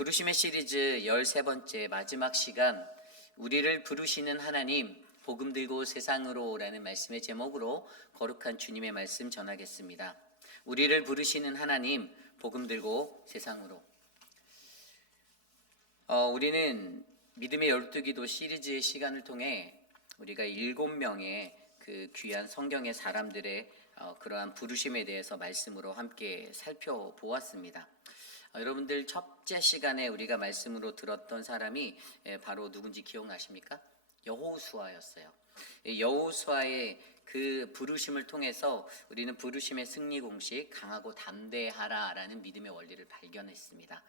부르심의 시리즈 13번째 마지막 시간, 우리를 부르시는 하나님 복음 들고 세상으로 라는 말씀의 제목으로 거룩한 주님의 말씀 전하겠습니다. 우리를 부르시는 하나님 복음 들고 세상으로. 우리는 믿음의 12기도 시리즈의 시간을 통해 우리가 7명의 그 귀한 성경의 사람들의 그러한 부르심에 대해서 말씀으로 함께 살펴보았습니다. 여러분들 첫째 시간에 우리가 말씀으로 들었던 사람이 바로 누군지 기억나십니까? 여호수아였어요. 여호수아의 그 부르심을 통해서 우리는 부르심의 승리 공식 강하고 담대하라라는 믿음의 원리를 발견했습니다.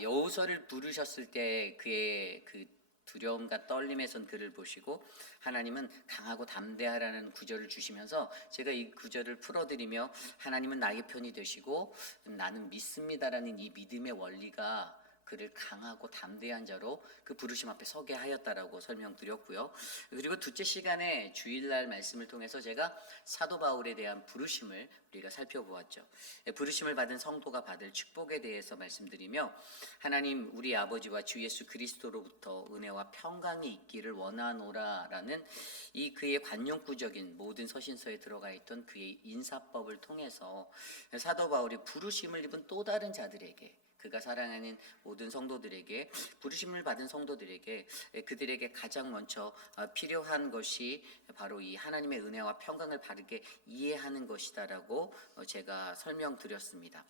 여호수아를 부르셨을 때 그의 그 두려움과 떨림의 손 그를 보시고 하나님은 강하고 담대하라는 구절을 주시면서 제가 이 구절을 풀어드리며 하나님은 나의 편이 되시고 나는 믿습니다라는 이 믿음의 원리가 그를 강하고 담대한 자로 그 부르심 앞에 서게 하였다라고 설명드렸고요. 그리고 둘째 시간에 주일날 말씀을 통해서 제가 사도 바울에 대한 부르심을 우리가 살펴보았죠. 부르심을 받은 성도가 받을 축복에 대해서 말씀드리며 하나님 우리 아버지와 주 예수 그리스도로부터 은혜와 평강이 있기를 원하노라라는 이 그의 관용구적인 모든 서신서에 들어가 있던 그의 인사법을 통해서 사도 바울이 부르심을 입은 또 다른 자들에게, 그가 사랑하는 모든 성도들에게, 부르심을 받은 성도들에게, 그들에게 가장 먼저 필요한 것이 바로 이 하나님의 은혜와 평강을 바르게 이해하는 것이다라고 제가 설명드렸습니다.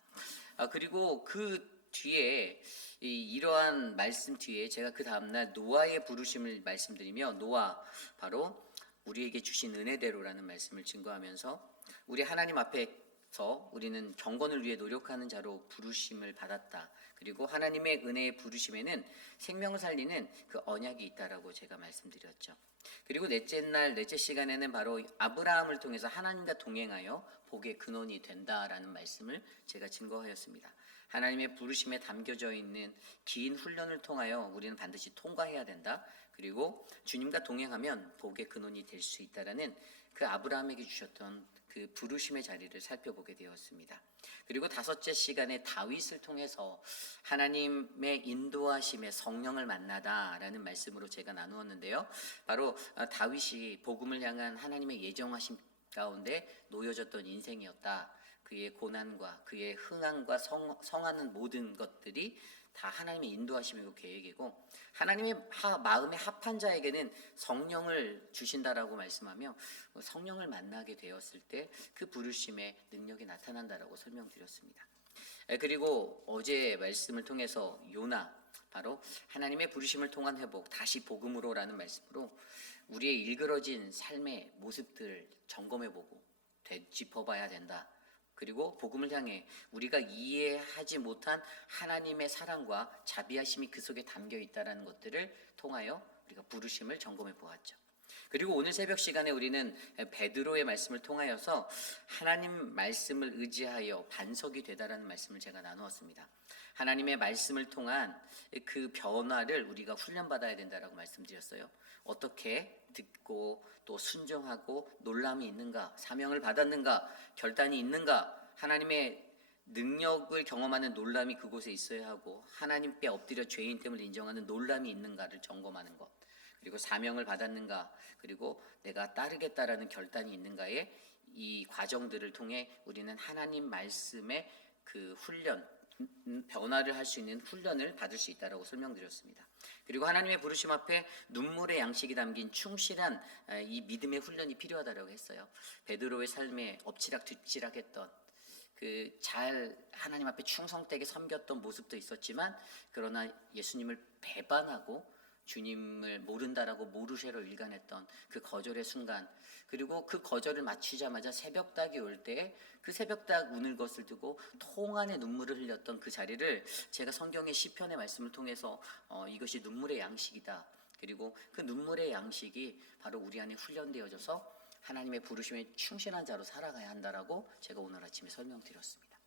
그리고 그 뒤에 이러한 말씀 뒤에 제가 그 다음날 노아의 부르심을 말씀드리며, 노아 바로 우리에게 주신 은혜대로라는 말씀을 증거하면서 우리 하나님 앞에 우리는 경건을 위해 노력하는 자로 부르심을 받았다. 그리고 하나님의 은혜의 부르심에는 생명을 살리는 그 언약이 있다라고 제가 말씀드렸죠. 그리고 넷째 시간에는 바로 아브라함을 통해서 하나님과 동행하여 복의 근원이 된다라는 말씀을 제가 증거하였습니다. 하나님의 부르심에 담겨져 있는 긴 훈련을 통하여 우리는 반드시 통과해야 된다. 그리고 주님과 동행하면 복의 근원이 될 수 있다라는 그 아브라함에게 주셨던 그 부르심의 자리를 살펴보게 되었습니다. 그리고 다섯째 시간에 다윗을 통해서 하나님의 인도하심에 성령을 만나다라는 말씀으로 제가 나누었는데요. 바로 다윗이 복음을 향한 하나님의 예정하심 가운데 놓여졌던 인생이었다. 그의 고난과 그의 흥함과 성하는 모든 것들이 다 하나님의 인도하심이고 계획이고, 하나님의 마음에 합한 자에게는 성령을 주신다라고 말씀하며 성령을 만나게 되었을 때 그 부르심의 능력이 나타난다라고 설명드렸습니다. 그리고 어제 말씀을 통해서 요나, 바로 하나님의 부르심을 통한 회복, 다시 복음으로라는 말씀으로 우리의 일그러진 삶의 모습들 점검해보고 되짚어봐야 된다. 그리고 복음을 향해 우리가 이해하지 못한 하나님의 사랑과 자비하심이 그 속에 담겨 있다는 것들을 통하여 우리가 부르심을 점검해 보았죠. 그리고 오늘 새벽 시간에 우리는 베드로의 말씀을 통하여서 하나님 말씀을 의지하여 반석이 되다라는 말씀을 제가 나누었습니다. 하나님의 말씀을 통한 그 변화를 우리가 훈련받아야 된다라고 말씀드렸어요. 어떻게 듣고 또 순종하고 놀람이 있는가, 사명을 받았는가, 결단이 있는가, 하나님의 능력을 경험하는 놀람이 그곳에 있어야 하고 하나님께 엎드려 죄인됨을 인정하는 놀람이 있는가를 점검하는 것, 그리고 사명을 받았는가, 그리고 내가 따르겠다라는 결단이 있는가의 이 과정들을 통해 우리는 하나님 말씀의 그 훈련, 변화를 할 수 있는 훈련을 받을 수 있다라고 설명드렸습니다. 그리고 하나님의 부르심 앞에 눈물의 양식이 담긴 충실한 이 믿음의 훈련이 필요하다라고 했어요. 베드로의 삶에 엎치락뒤치락했던 그 잘 하나님 앞에 충성되게 섬겼던 모습도 있었지만, 그러나 예수님을 배반하고 주님을 모른다라고 모르쉐로 일관했던 그 거절의 순간, 그리고 그 거절을 마치자마자 새벽닭이 올 때 그 새벽닭 우는 것을 두고 통안의 눈물을 흘렸던 그 자리를 제가 성경의 시편의 말씀을 통해서 이것이 눈물의 양식이다. 그리고 그 눈물의 양식이 바로 우리 안에 훈련되어져서 하나님의 부르심에 충실한 자로 살아가야 한다라고 제가 오늘 아침에 설명드렸습니다.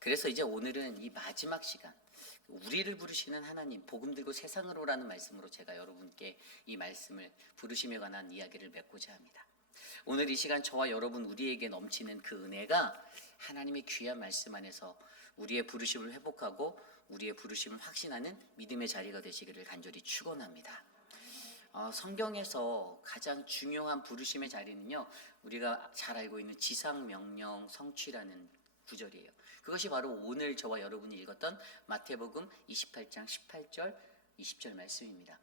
그래서 이제 오늘은 이 마지막 시간, 우리를 부르시는 하나님 복음 들고 세상으로라는 말씀으로 제가 여러분께 이 말씀을, 부르심에 관한 이야기를 맺고자 합니다. 오늘 이 시간 저와 여러분 우리에게 넘치는 그 은혜가 하나님의 귀한 말씀 안에서 우리의 부르심을 회복하고 우리의 부르심을 확신하는 믿음의 자리가 되시기를 간절히 축원합니다. 성경에서 가장 중요한 부르심의 자리는요, 우리가 잘 알고 있는 지상 명령 성취라는 구절이에요. 그것이 바로 오늘 저와 여러분이 읽었던 마태복음 28장 18절 20절 말씀입니다.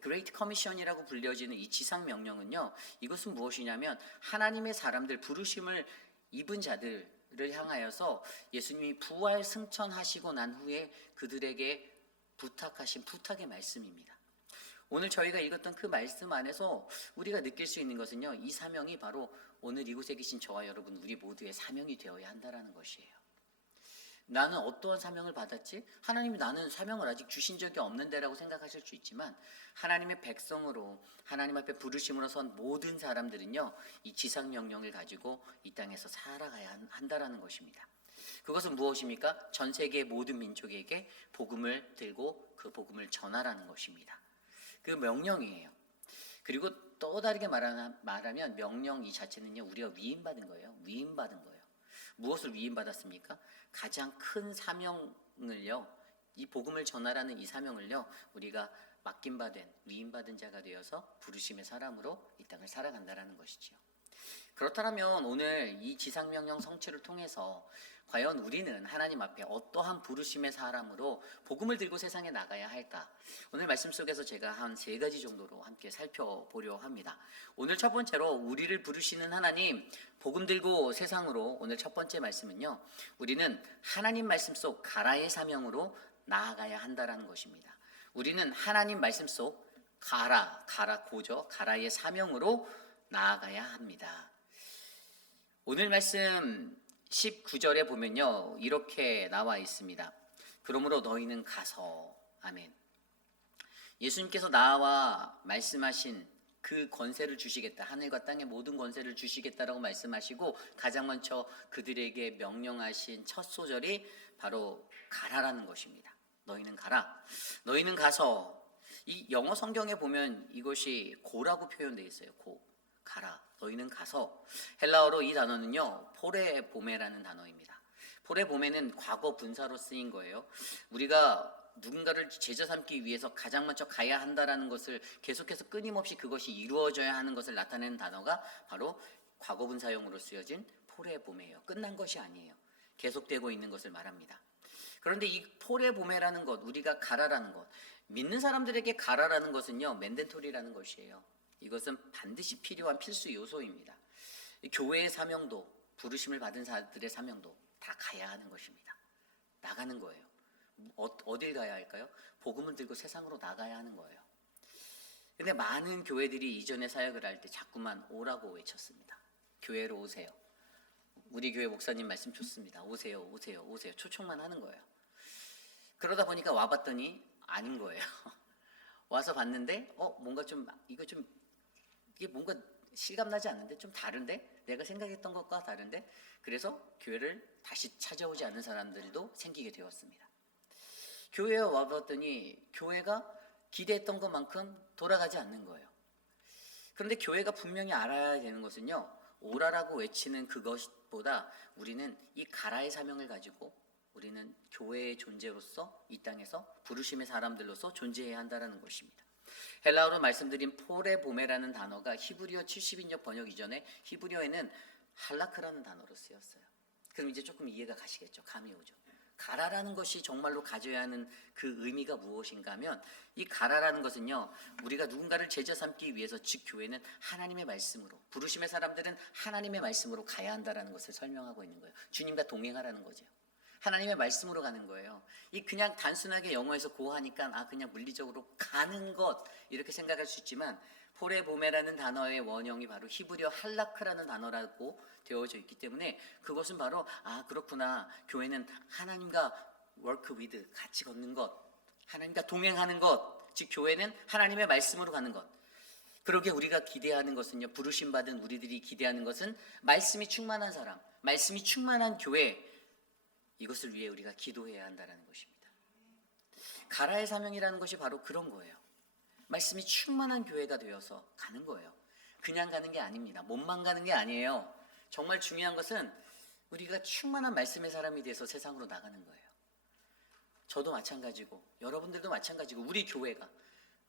그레이트 커미션이라고 불려지는 이 지상 명령은요, 이것은 무엇이냐면 하나님의 사람들, 부르심을 입은 자들을 향하여서 예수님이 부활 승천하시고 난 후에 그들에게 부탁하신 부탁의 말씀입니다. 오늘 저희가 읽었던 그 말씀 안에서 우리가 느낄 수 있는 것은요, 이 사명이 바로 오늘 이곳에 계신 저와 여러분 우리 모두의 사명이 되어야 한다는 것이에요. 나는 어떠한 사명을 받았지? 하나님이 나는 사명을 아직 주신 적이 없는데라고 생각하실 수 있지만, 하나님의 백성으로 하나님 앞에 부르심으로 선 모든 사람들은요, 이 지상 명령을 가지고 이 땅에서 살아가야 한다라는 것입니다. 그것은 무엇입니까? 전 세계 모든 민족에게 복음을 들고 그 복음을 전하라는 것입니다. 그 명령이에요. 그리고 또 다르게 말하면 명령 이 자체는요, 우리가 위임받은 거예요. 위임받은 거예요. 무엇을 위임받았습니까? 가장 큰 사명을요, 이 복음을 전하라는 이 사명을요, 우리가 맡김받은 위임받은 자가 되어서 부르심의 사람으로 이 땅을 살아간다라는 것이지요. 그렇다면 오늘 이 지상명령 성취를 통해서 과연 우리는 하나님 앞에 어떠한 부르심의 사람으로 복음을 들고 세상에 나가야 할까? 오늘 말씀 속에서 제가 한 3가지 정도로 함께 살펴보려 합니다. 오늘 첫 번째로 우리를 부르시는 하나님, 복음 들고 세상으로, 오늘 첫 번째 말씀은요, 우리는 하나님 말씀 속 가라의 사명으로 나아가야 한다라는 것입니다. 우리는 하나님 말씀 속 가라고죠. 가라의 사명으로 나아가야 합니다. 오늘 말씀 19절에 보면요, 이렇게 나와 있습니다. 그러므로 너희는 가서, 아멘. 예수님께서 나와 말씀하신 그 권세를 주시겠다, 하늘과 땅의 모든 권세를 주시겠다라고 말씀하시고 가장 먼저 그들에게 명령하신 첫 소절이 바로 가라라는 것입니다. 너희는 가라. 너희는 가서, 이 영어 성경에 보면 이것이 고라고 표현되어 있어요. 가라. 너희는 가서. 헬라어로 이 단어는요, 포레보메라는 단어입니다. 포레보메는 과거 분사로 쓰인 거예요. 우리가 누군가를 제자 삼기 위해서 가장 먼저 가야 한다라는 것을 계속해서 끊임없이 그것이 이루어져야 하는 것을 나타내는 단어가 바로 과거 분사형으로 쓰여진 포레보메예요. 끝난 것이 아니에요. 계속되고 있는 것을 말합니다. 그런데 이 포레보메라는 것, 우리가 가라라는 것, 믿는 사람들에게 가라라는 것은요, 맨데토리라는 것이에요. 이것은 반드시 필요한 필수 요소입니다. 교회의 사명도, 부르심을 받은 자들의 사명도 다 가야 하는 것입니다. 나가는 거예요. 어딜 가야 할까요? 복음을 들고 세상으로 나가야 하는 거예요. 근데 많은 교회들이 이전에 사역을 할 때 자꾸만 오라고 외쳤습니다. 교회로 오세요. 우리 교회 목사님 말씀 좋습니다. 오세요, 오세요, 오세요. 초청만 하는 거예요. 그러다 보니까 와봤더니 아닌 거예요. 와서 봤는데 뭔가 좀 이게 뭔가 실감나지 않는데, 좀 다른데, 내가 생각했던 것과 다른데, 그래서 교회를 다시 찾아오지 않는 사람들도 생기게 되었습니다. 교회에 와봤더니 교회가 기대했던 것만큼 돌아가지 않는 거예요. 그런데 교회가 분명히 알아야 되는 것은요, 오라라고 외치는 그것보다 우리는 이 가라의 사명을 가지고 우리는 교회의 존재로서 이 땅에서 부르심의 사람들로서 존재해야 한다는 것입니다. 헬라어로 말씀드린 포레보메라는 단어가 히브리어 70인역 번역 이전에 히브리어에는 할라크라는 단어로 쓰였어요. 그럼 이제 조금 이해가 가시겠죠? 감이 오죠? 가라라는 것이 정말로 가져야 하는 그 의미가 무엇인가 하면, 이 가라라는 것은요, 우리가 누군가를 제자 삼기 위해서, 즉 교회는 하나님의 말씀으로, 부르심의 사람들은 하나님의 말씀으로 가야 한다는 것을 설명하고 있는 거예요. 주님과 동행하라는 거죠. 하나님의 말씀으로 가는 거예요. 이 그냥 단순하게 영어에서 고하니까 그냥 물리적으로 가는 것 이렇게 생각할 수 있지만, 포레보메라는 단어의 원형이 바로 히브리어 할라크라는 단어라고 되어져 있기 때문에 그것은 바로 그렇구나, 교회는 하나님과 work with, 같이 걷는 것, 하나님과 동행하는 것, 즉 교회는 하나님의 말씀으로 가는 것. 그러게 우리가 기대하는 것은요, 부르심 받은 우리들이 기대하는 것은 말씀이 충만한 사람, 말씀이 충만한 교회, 이것을 위해 우리가 기도해야 한다는 것입니다. 가라의 사명이라는 것이 바로 그런 거예요. 말씀이 충만한 교회가 되어서 가는 거예요. 그냥 가는 게 아닙니다. 몸만 가는 게 아니에요. 정말 중요한 것은 우리가 충만한 말씀의 사람이 돼서 세상으로 나가는 거예요. 저도 마찬가지고 여러분들도 마찬가지고 우리 교회가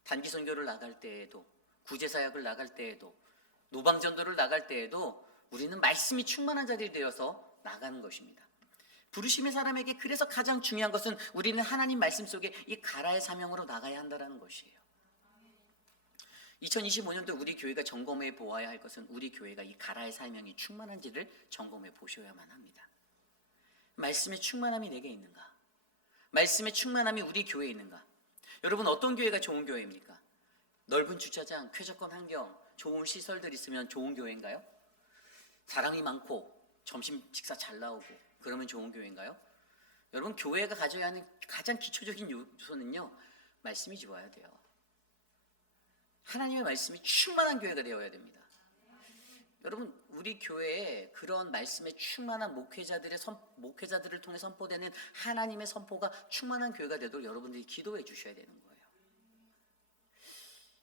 단기 선교를 나갈 때에도 구제사역을 나갈 때에도 노방전도를 나갈 때에도 우리는 말씀이 충만한 자들이 되어서 나가는 것입니다. 부르심의 사람에게 그래서 가장 중요한 것은 우리는 하나님 말씀 속에 이 가라의 사명으로 나가야 한다는 것이에요. 2025년도 우리 교회가 점검해 보아야 할 것은 우리 교회가 이 가라의 사명이 충만한지를 점검해 보셔야만 합니다. 말씀의 충만함이 내게 있는가? 말씀의 충만함이 우리 교회에 있는가? 여러분, 어떤 교회가 좋은 교회입니까? 넓은 주차장, 쾌적한 환경, 좋은 시설들 있으면 좋은 교회인가요? 자랑이 많고 점심 식사 잘 나오고 그러면 좋은 교회인가요? 여러분, 교회가 가져야 하는 가장 기초적인 요소는요, 말씀이 좋아야 돼요. 하나님의 말씀이 충만한 교회가 되어야 됩니다. 여러분, 우리 교회에 그런 말씀에 충만한 목회자들을 통해 선포되는 하나님의 선포가 충만한 교회가 되도록 여러분들이 기도해 주셔야 되는 거예요.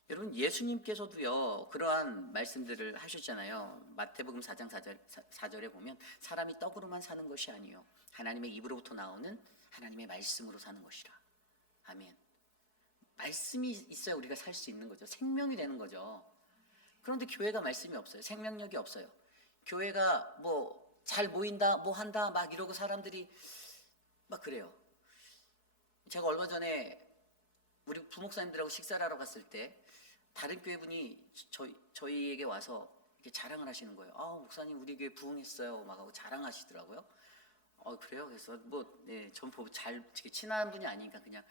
여러분, 예수님께서도요 그러한 말씀들을 하셨잖아요. 마태복음 4장 4절에 보면 사람이 떡으로만 사는 것이 아니요 하나님의 입으로부터 나오는 하나님의 말씀으로 사는 것이라. 아멘. 말씀이 있어야 우리가 살 수 있는 거죠. 생명이 되는 거죠. 그런데 교회가 말씀이 없어요. 생명력이 없어요. 교회가 뭐 잘 모인다, 뭐 한다 막 이러고 사람들이 막 그래요. 제가 얼마 전에 우리 부목사님들하고 식사를 하러 갔을 때 다른 교회 분이 저희에게 와서 이렇게 자랑을 하시는 거예요. 목사님 우리 교회 부흥했어요. 막 하고 자랑하시더라고요. 그래요? 그래서 전 잘 친한 분이 아니니까 그냥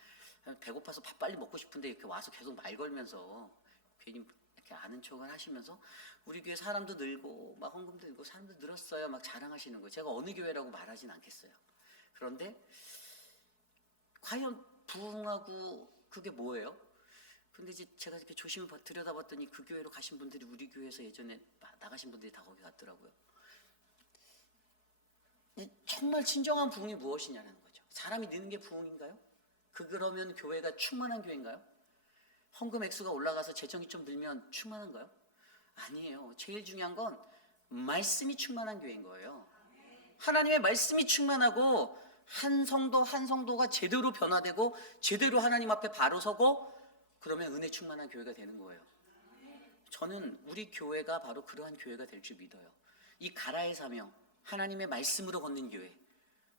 배고파서 밥 빨리 먹고 싶은데 이렇게 와서 계속 말 걸면서 괜히 이렇게 아는 척을 하시면서 우리 교회 사람도 늘고 막 헌금도 늘고 사람도 늘었어요. 막 자랑하시는 거예요. 제가 어느 교회라고 말하진 않겠어요. 그런데 과연 부흥하고 그게 뭐예요? 근데 이제 제가 이렇게 조심히 들여다봤더니 그 교회로 가신 분들이 우리 교회에서 예전에 나가신 분들이 다 거기 갔더라고요. 정말 진정한 부흥이 무엇이냐는 거죠. 사람이 느는 게 부흥인가요? 그러면 교회가 충만한 교회인가요? 헌금 액수가 올라가서 재정이 좀 늘면 충만한가요? 아니에요. 제일 중요한 건 말씀이 충만한 교회인 거예요. 하나님의 말씀이 충만하고 한 성도 한 성도가 제대로 변화되고 제대로 하나님 앞에 바로 서고 그러면 은혜 충만한 교회가 되는 거예요. 저는 우리 교회가 바로 그러한 교회가 될 줄 믿어요. 이 가라의 사명, 하나님의 말씀으로 걷는 교회.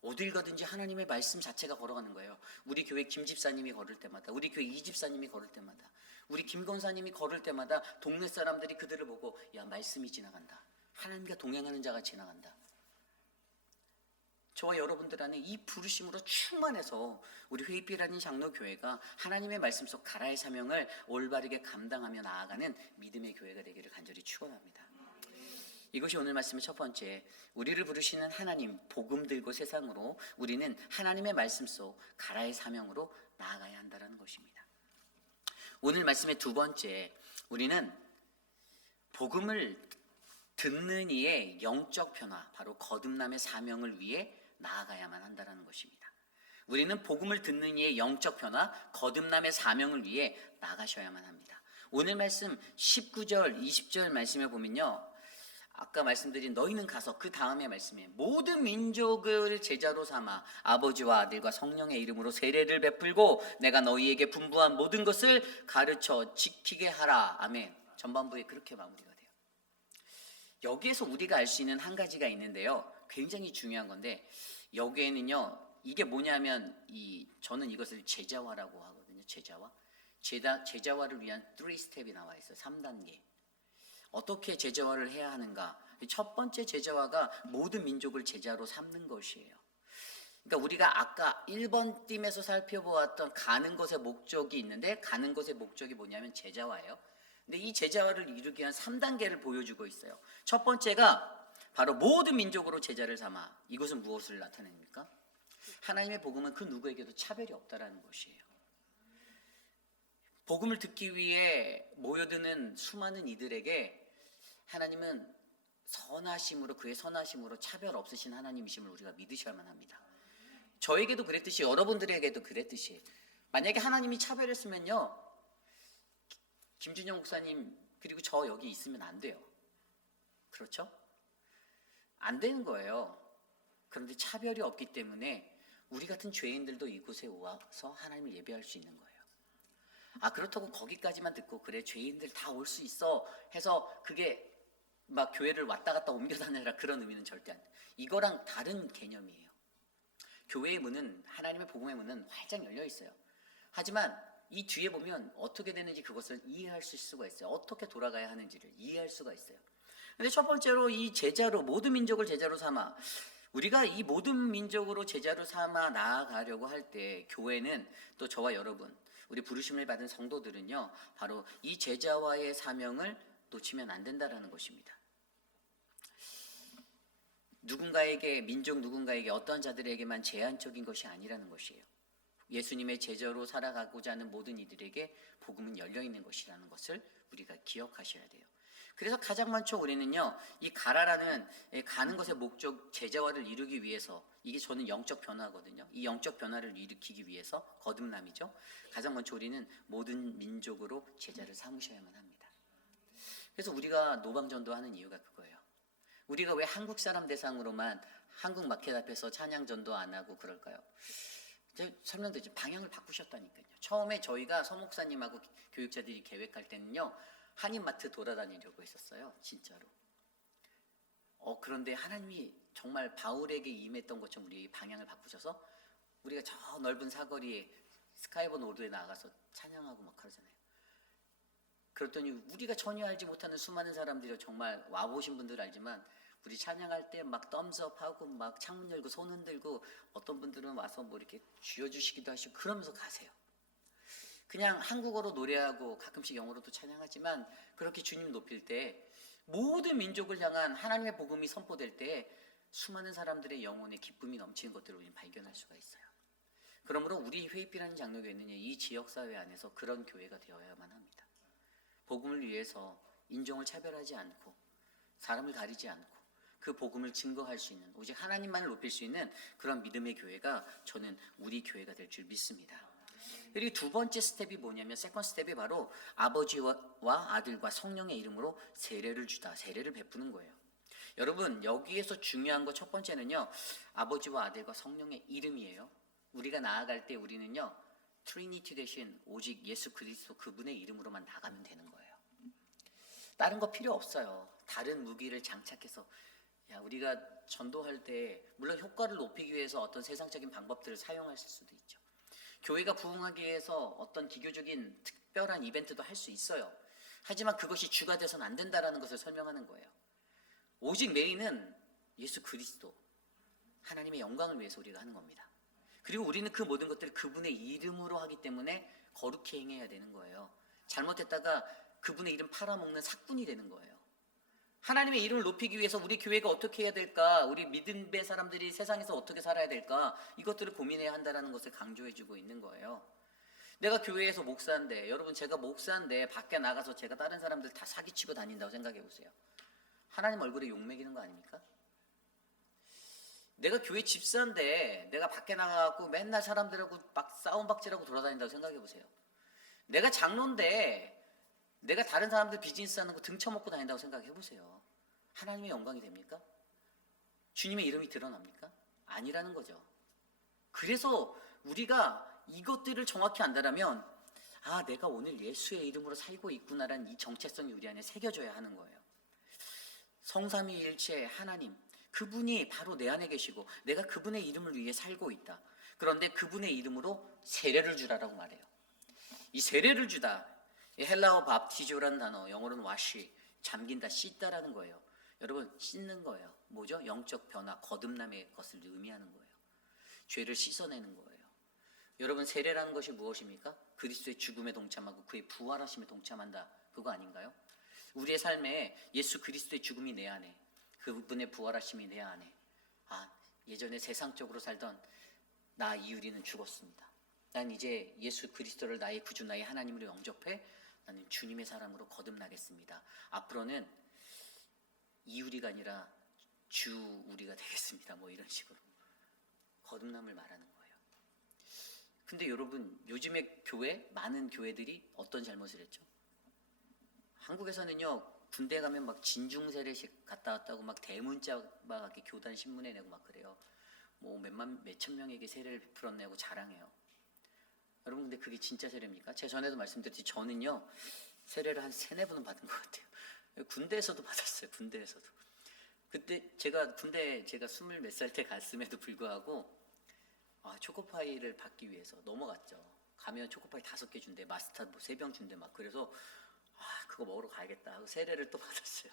어딜 가든지 하나님의 말씀 자체가 걸어가는 거예요. 우리 교회 김 집사님이 걸을 때마다, 우리 교회 이 집사님이 걸을 때마다, 우리 김 권사님이 걸을 때마다 동네 사람들이 그들을 보고 야, 말씀이 지나간다. 하나님과 동행하는 자가 지나간다. 저와 여러분들 안에 이 부르심으로 충만해서 우리 회입비라는 장로교회가 하나님의 말씀 속 가라의 사명을 올바르게 감당하며 나아가는 믿음의 교회가 되기를 간절히 축원합니다. 이것이 오늘 말씀의 첫 번째, 우리를 부르시는 하나님, 복음 들고 세상으로 우리는 하나님의 말씀 속 가라의 사명으로 나아가야 한다는 것입니다. 오늘 말씀의 두 번째, 우리는 복음을 듣는 이의 영적 변화, 바로 거듭남의 사명을 위해 나아가야만 한다는 것입니다. 우리는 복음을 듣는 이의 영적 변화, 거듭남의 사명을 위해 나가셔야만 합니다. 오늘 말씀 19절, 20절 말씀에 보면요, 아까 말씀드린 너희는 가서 그 다음에 말씀에 모든 민족을 제자로 삼아 아버지와 아들과 성령의 이름으로 세례를 베풀고 내가 너희에게 분부한 모든 것을 가르쳐 지키게 하라. 아멘. 전반부에 그렇게 마무리가 돼요. 여기에서 우리가 알 수 있는 한 가지가 있는데요, 굉장히 중요한 건데 여기에는요, 이게 뭐냐면 저는 이것을 제자화라고 하거든요. 제자화를 위한 3스텝이 나와 있어요. 3단계. 어떻게 제자화를 해야 하는가? 첫 번째 제자화가 모든 민족을 제자로 삼는 것이에요. 그러니까 우리가 아까 1번 띠에서 살펴보았던 가는 것의 목적이 있는데 가는 것의 목적이 뭐냐면 제자화예요. 근데 이 제자화를 이루기 위한 3단계를 보여주고 있어요. 첫 번째가 바로 모든 민족으로 제자를 삼아. 이것은 무엇을 나타냅니까? 하나님의 복음은 그 누구에게도 차별이 없다라는 것이에요. 복음을 듣기 위해 모여드는 수많은 이들에게 하나님은 선하심으로, 그의 선하심으로 차별 없으신 하나님이심을 우리가 믿으셔야만 합니다. 저에게도 그랬듯이 여러분들에게도 그랬듯이 만약에 하나님이 차별했으면요, 김준영 목사님 그리고 저 여기 있으면 안 돼요. 그렇죠? 안 되는 거예요. 그런데 차별이 없기 때문에 우리 같은 죄인들도 이곳에 와서 하나님을 예배할 수 있는 거예요. 그렇다고 거기까지만 듣고 그래 죄인들 다 올 수 있어 해서 그게 막 교회를 왔다 갔다 옮겨 다니라 그런 의미는 절대 안 돼요. 이거랑 다른 개념이에요. 교회의 문은 하나님의 복음의 문은 활짝 열려 있어요. 하지만 이 뒤에 보면 어떻게 되는지 그것을 이해할 수가 있어요. 어떻게 돌아가야 하는지를 이해할 수가 있어요. 근데 첫 번째로 이 제자로 모든 민족을 제자로 삼아 우리가 이 모든 민족으로 제자로 삼아 나아가려고 할 때 교회는 또 저와 여러분 우리 부르심을 받은 성도들은요 바로 이 제자와의 사명을 놓치면 안 된다라는 것입니다. 누군가에게 민족 누군가에게 어떤 자들에게만 제한적인 것이 아니라는 것이에요. 예수님의 제자로 살아가고자 하는 모든 이들에게 복음은 열려 있는 것이라는 것을 우리가 기억하셔야 돼요. 그래서 가장 먼저 우리는요 이 가라라는 가는 것의 목적 제자화를 이루기 위해서 이게 저는 영적 변화거든요. 이 영적 변화를 일으키기 위해서 거듭남이죠. 가장 먼저 우리는 모든 민족으로 제자를 삼으셔야만 합니다. 그래서 우리가 노방전도 하는 이유가 그거예요. 우리가 왜 한국 사람 대상으로만 한국 마켓 앞에서 찬양전도 안 하고 그럴까요? 이제 설명드리죠. 방향을 바꾸셨다니까요. 처음에 저희가 서목사님하고 교육자들이 계획할 때는요 한인마트 돌아다니려고 했었어요. 진짜로. 그런데 하나님이 정말 바울에게 임했던 것처럼 우리 방향을 바꾸셔서 우리가 저 넓은 사거리에 스카이본 오르에 나가서 찬양하고 막 그러잖아요. 그랬더니 우리가 전혀 알지 못하는 수많은 사람들이 정말 와보신 분들 알지만 우리 찬양할 때 막 덤스업하고 막 창문 열고 손 흔들고 어떤 분들은 와서 뭐 이렇게 쥐어주시기도 하시고 그러면서 가세요. 그냥 한국어로 노래하고 가끔씩 영어로도 찬양하지만 그렇게 주님 높일 때 모든 민족을 향한 하나님의 복음이 선포될 때 수많은 사람들의 영혼에 기쁨이 넘치는 것들을 우리는 발견할 수가 있어요. 그러므로 우리 회입이라는 장로교회는 이 지역사회 안에서 그런 교회가 되어야만 합니다. 복음을 위해서 인종을 차별하지 않고 사람을 가리지 않고 그 복음을 증거할 수 있는 오직 하나님만을 높일 수 있는 그런 믿음의 교회가 저는 우리 교회가 될 줄 믿습니다. 그리고 두 번째 스텝이 뭐냐면 세컨드 스텝이 바로 아버지와 아들과 성령의 이름으로 세례를 주다. 세례를 베푸는 거예요. 여러분 여기에서 중요한 거 첫 번째는요. 아버지와 아들과 성령의 이름이에요. 우리가 나아갈 때 우리는요. 트리니티 대신 오직 예수 그리스도 그분의 이름으로만 나가면 되는 거예요. 다른 거 필요 없어요. 다른 무기를 장착해서 우리가 전도할 때 물론 효과를 높이기 위해서 어떤 세상적인 방법들을 사용할 수도 있죠. 교회가 부흥하기 위해서 어떤 기교적인 특별한 이벤트도 할 수 있어요. 하지만 그것이 주가 돼서는 안 된다라는 것을 설명하는 거예요. 오직 메인은 예수 그리스도 하나님의 영광을 위해서 우리가 하는 겁니다. 그리고 우리는 그 모든 것들을 그분의 이름으로 하기 때문에 거룩히 행해야 되는 거예요. 잘못했다가 그분의 이름 팔아먹는 삭군이 되는 거예요. 하나님의 이름을 높이기 위해서 우리 교회가 어떻게 해야 될까? 우리 믿음의 사람들이 세상에서 어떻게 살아야 될까? 이것들을 고민해야 한다는 것을 강조해주고 있는 거예요. 내가 교회에서 목사인데 여러분 제가 목사인데 밖에 나가서 제가 다른 사람들 다 사기치고 다닌다고 생각해 보세요. 하나님 얼굴에 욕먹이는 거 아닙니까? 내가 교회 집사인데 내가 밖에 나가고 맨날 사람들하고 막 싸움박질하고 돌아다닌다고 생각해 보세요. 내가 장로인데 내가 다른 사람들 비즈니스 하는 거 등쳐먹고 다닌다고 생각해 보세요. 하나님의 영광이 됩니까? 주님의 이름이 드러납니까? 아니라는 거죠. 그래서 우리가 이것들을 정확히 안다라면 내가 오늘 예수의 이름으로 살고 있구나라는 이 정체성이 우리 안에 새겨져야 하는 거예요. 성삼위일체 하나님 그분이 바로 내 안에 계시고 내가 그분의 이름을 위해 살고 있다. 그런데 그분의 이름으로 세례를 주라라고 말해요. 이 세례를 주다. 이 헬라어 밥티조라는 단어, 영어로는 와시, 잠긴다, 씻다라는 거예요. 여러분 씻는 거예요. 뭐죠? 영적 변화, 거듭남의 것을 의미하는 거예요. 죄를 씻어내는 거예요. 여러분 세례라는 것이 무엇입니까? 그리스도의 죽음에 동참하고 그의 부활하심에 동참한다. 그거 아닌가요? 우리의 삶에 예수 그리스도의 죽음이 내 안에, 그분의 부활하심이 내 안에. 예전에 세상적으로 살던 나 이유리는 죽었습니다. 난 이제 예수 그리스도를 나의 구주, 나의 하나님으로 영접해 나는 주님의 사람으로 거듭나겠습니다. 앞으로는 이유리가 아니라 주 우리가 되겠습니다. 뭐 이런 식으로 거듭남을 말하는 거예요. 근데 여러분 요즘에 많은 교회들이 어떤 잘못을 했죠? 한국에서는요 군대 가면 막 진중세례식 갔다 왔다고 막 대문자 막 이렇게 교단 신문에 내고 막 그래요. 뭐 몇천 명에게 세례를 베풀었네고 자랑해요. 여러분 근데 그게 진짜 세례입니까? 제가 전에도 말씀드렸지 저는요 세례를 한 3-4번은 받은 것 같아요. 군대에서도 받았어요. 군대에서도. 그때 제가 군대 제가 20몇 살 때 갔음에도 불구하고 초코파이를 받기 위해서 넘어갔죠. 가면 초코파이 5개 준대, 마스터 뭐 3병 준대 막. 그래서 그거 먹으러 가야겠다 하고 세례를 또 받았어요.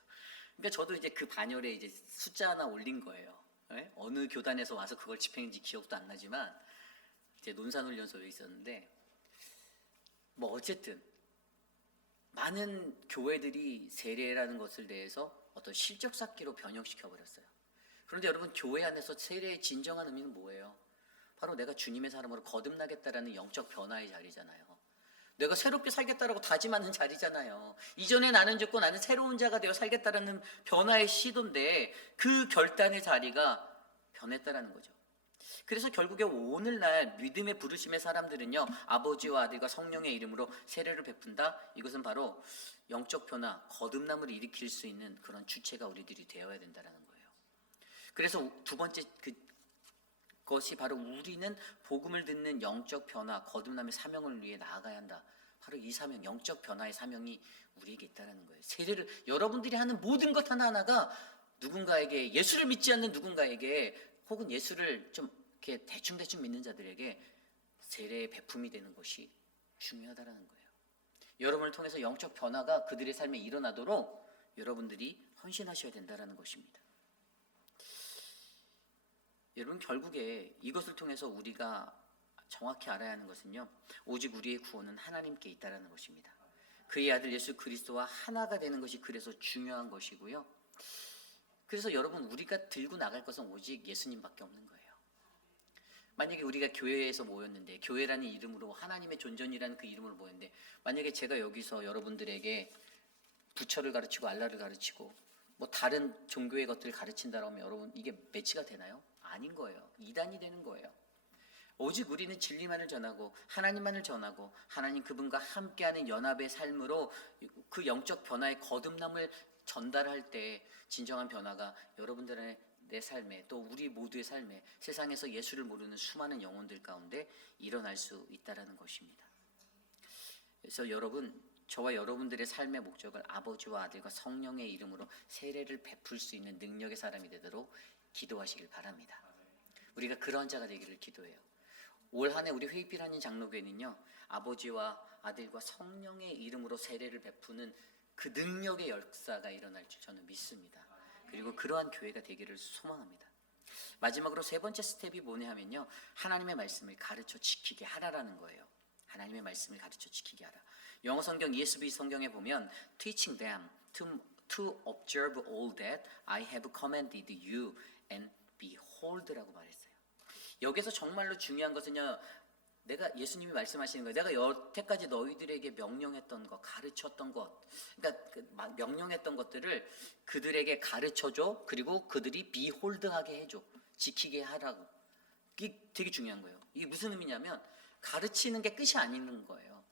그러니까 저도 이제 그 반열에 이제 숫자 하나 올린 거예요. 네? 어느 교단에서 와서 그걸 집행인지 기억도 안 나지만 이제 논산훈련소에 있었는데 뭐 어쨌든 많은 교회들이 세례라는 것을 대해서 어떤 실적 쌓기로 변형시켜 버렸어요. 그런데 여러분 교회 안에서 세례의 진정한 의미는 뭐예요? 바로 내가 주님의 사람으로 거듭나겠다라는 영적 변화의 자리잖아요. 내가 새롭게 살겠다라고 다짐하는 자리잖아요. 이전에 나는 죽고 나는 새로운 자가 되어 살겠다라는 변화의 시도인데 그 결단의 자리가 변했다라는 거죠. 그래서 결국에 오늘날 믿음의 부르심의 사람들은요, 아버지와 아들과 성령의 이름으로 세례를 베푼다. 이것은 바로 영적 변화, 거듭남을 일으킬 수 있는 그런 주체가 우리들이 되어야 된다는 거예요. 그래서 두 번째 그것이 바로 우리는 복음을 듣는 영적 변화, 거듭남의 사명을 위해 나아가야 한다. 바로 이 사명, 영적 변화의 사명이 우리에게 있다는 거예요. 세례를 여러분들이 하는 모든 것 하나하나가 누군가에게, 예수를 믿지 않는 누군가에게, 혹은 예수를 좀 이렇게 대충 믿는 자들에게 세례의 베품이 되는 것이 중요하다는 거예요. 여러분을 통해서 영적 변화가 그들의 삶에 일어나도록 여러분들이 헌신하셔야 된다는 것입니다. 여러분 결국에 이것을 통해서 우리가 정확히 알아야 하는 것은요, 오직 우리의 구원은 하나님께 있다는 것입니다. 그의 아들 예수 그리스도와 하나가 되는 것이 그래서 중요한 것이고요. 그래서 여러분 우리가 들고 나갈 것은 오직 예수님밖에 없는 거예요. 만약에 우리가 교회에서 모였는데, 교회라는 이름으로 하나님의 존전이라는 그 이름으로 모였는데, 만약에 제가 여기서 여러분들에게 부처를 가르치고 알라를 가르치고 뭐 다른 종교의 것들을 가르친다고 하면 여러분 이게 매치가 되나요? 아닌 거예요. 이단이 되는 거예요. 오직 우리는 진리만을 전하고 하나님만을 전하고 하나님 그분과 함께하는 연합의 삶으로 그 영적 변화의 거듭남을 전달할 때 진정한 변화가 여러분들의 내 삶에, 또 우리 모두의 삶에, 세상에서 예수를 모르는 수많은 영혼들 가운데 일어날 수 있다는 것입니다. 그래서 여러분, 저와 여러분들의 삶의 목적을 아버지와 아들과 성령의 이름으로 세례를 베풀 수 있는 능력의 사람이 되도록 기도하시길 바랍니다. 우리가 그런 자가 되기를 기도해요. 올 한 해 우리 회의필 한인 장로교회는요, 아버지와 아들과 성령의 이름으로 세례를 베푸는 그 능력의 역사가 일어날 줄 저는 믿습니다. 그리고 그러한 교회가 되기를 소망합니다. 마지막으로 3번째 스텝이 뭐냐 하면요, 하나님의 말씀을 가르쳐 지키게 하라라는 거예요. 하나님의 말씀을 가르쳐 지키게 하라. 영어 성경 ESV 성경에 보면 teaching them to observe all that I have commanded you and behold라고 말했어요. 여기서 정말로 중요한 것은요, 내가 예수님이 말씀하시는 거예요. 내가 여태까지 너희들에게 명령했던 것, 가르쳤던 것, 그러니까 명령했던 것들을 그들에게 가르쳐줘. 그리고 그들이 behold하게 해줘. 지키게 하라고. 이게 되게 중요한 거예요. 이게 무슨 의미냐면 가르치는 게 끝이 아니는 거예요.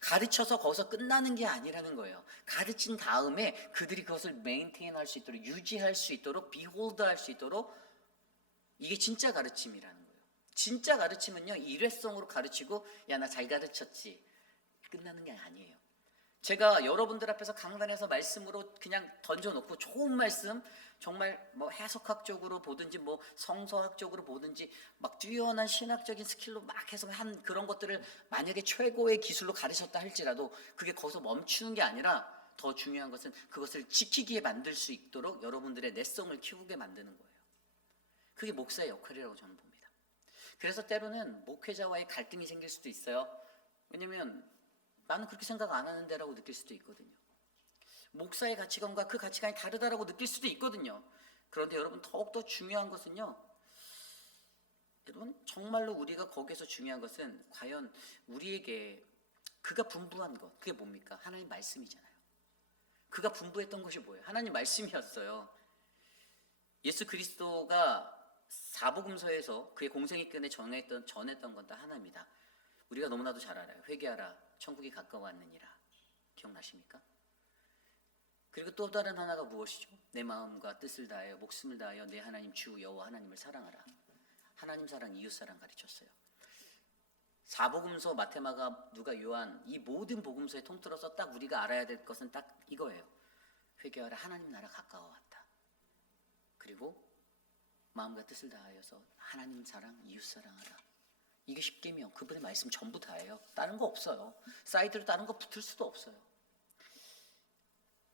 가르쳐서 거기서 끝나는 게 아니라는 거예요. 가르친 다음에 그들이 그것을 메인테인 할 수 있도록, 유지할 수 있도록, behold 할 수 있도록, 이게 진짜 가르침이라는 거예요. 진짜 가르침은요, 일회성으로 가르치고 야 나 잘 가르쳤지 끝나는 게 아니에요. 제가 여러분들 앞에서 강단에서 말씀으로 그냥 던져놓고 좋은 말씀, 정말 뭐 해석학적으로 보든지 뭐 성서학적으로 보든지 막 뛰어난 신학적인 스킬로 막 해서 한 그런 것들을 만약에 최고의 기술로 가르쳤다 할지라도 그게 거기서 멈추는 게 아니라 더 중요한 것은 그것을 지키기에 만들 수 있도록 여러분들의 내성을 키우게 만드는 거예요. 그게 목사의 역할이라고 저는 봅니다. 그래서 때로는 목회자와의 갈등이 생길 수도 있어요. 왜냐면 나는 그렇게 생각 안 하는데라고 느낄 수도 있거든요. 목사의 가치관과 그 가치관이 다르다라고 느낄 수도 있거든요. 그런데 여러분 더욱더 중요한 것은요, 여러분 정말로 우리가 거기에서 중요한 것은 과연 우리에게 그가 분부한 것, 그게 뭡니까? 하나님 말씀이잖아요. 그가 분부했던 것이 뭐예요? 하나님 말씀이었어요. 예수 그리스도가 사복음서에서 그의 공생애권에 전했던 건 다 하나입니다. 우리가 너무나도 잘 알아요. 회개하라, 천국이 가까워왔느니라. 기억나십니까? 그리고 또 다른 하나가 무엇이죠? 내 마음과 뜻을 다하여 목숨을 다하여 내 하나님 주 여호와 하나님을 사랑하라. 하나님 사랑, 이웃 사랑 가르쳤어요. 사복음서, 마태마가, 누가, 요한 이 모든 복음서에 통틀어서 딱 우리가 알아야 될 것은 딱 이거예요. 회개하라, 하나님 나라 가까워왔다. 그리고 마음과 뜻을 다하여서 하나님 사랑, 이웃 사랑하라. 이게 10계명, 그분의 말씀 전부 다예요. 다른 거 없어요. 사이드로 다른 거 붙을 수도 없어요.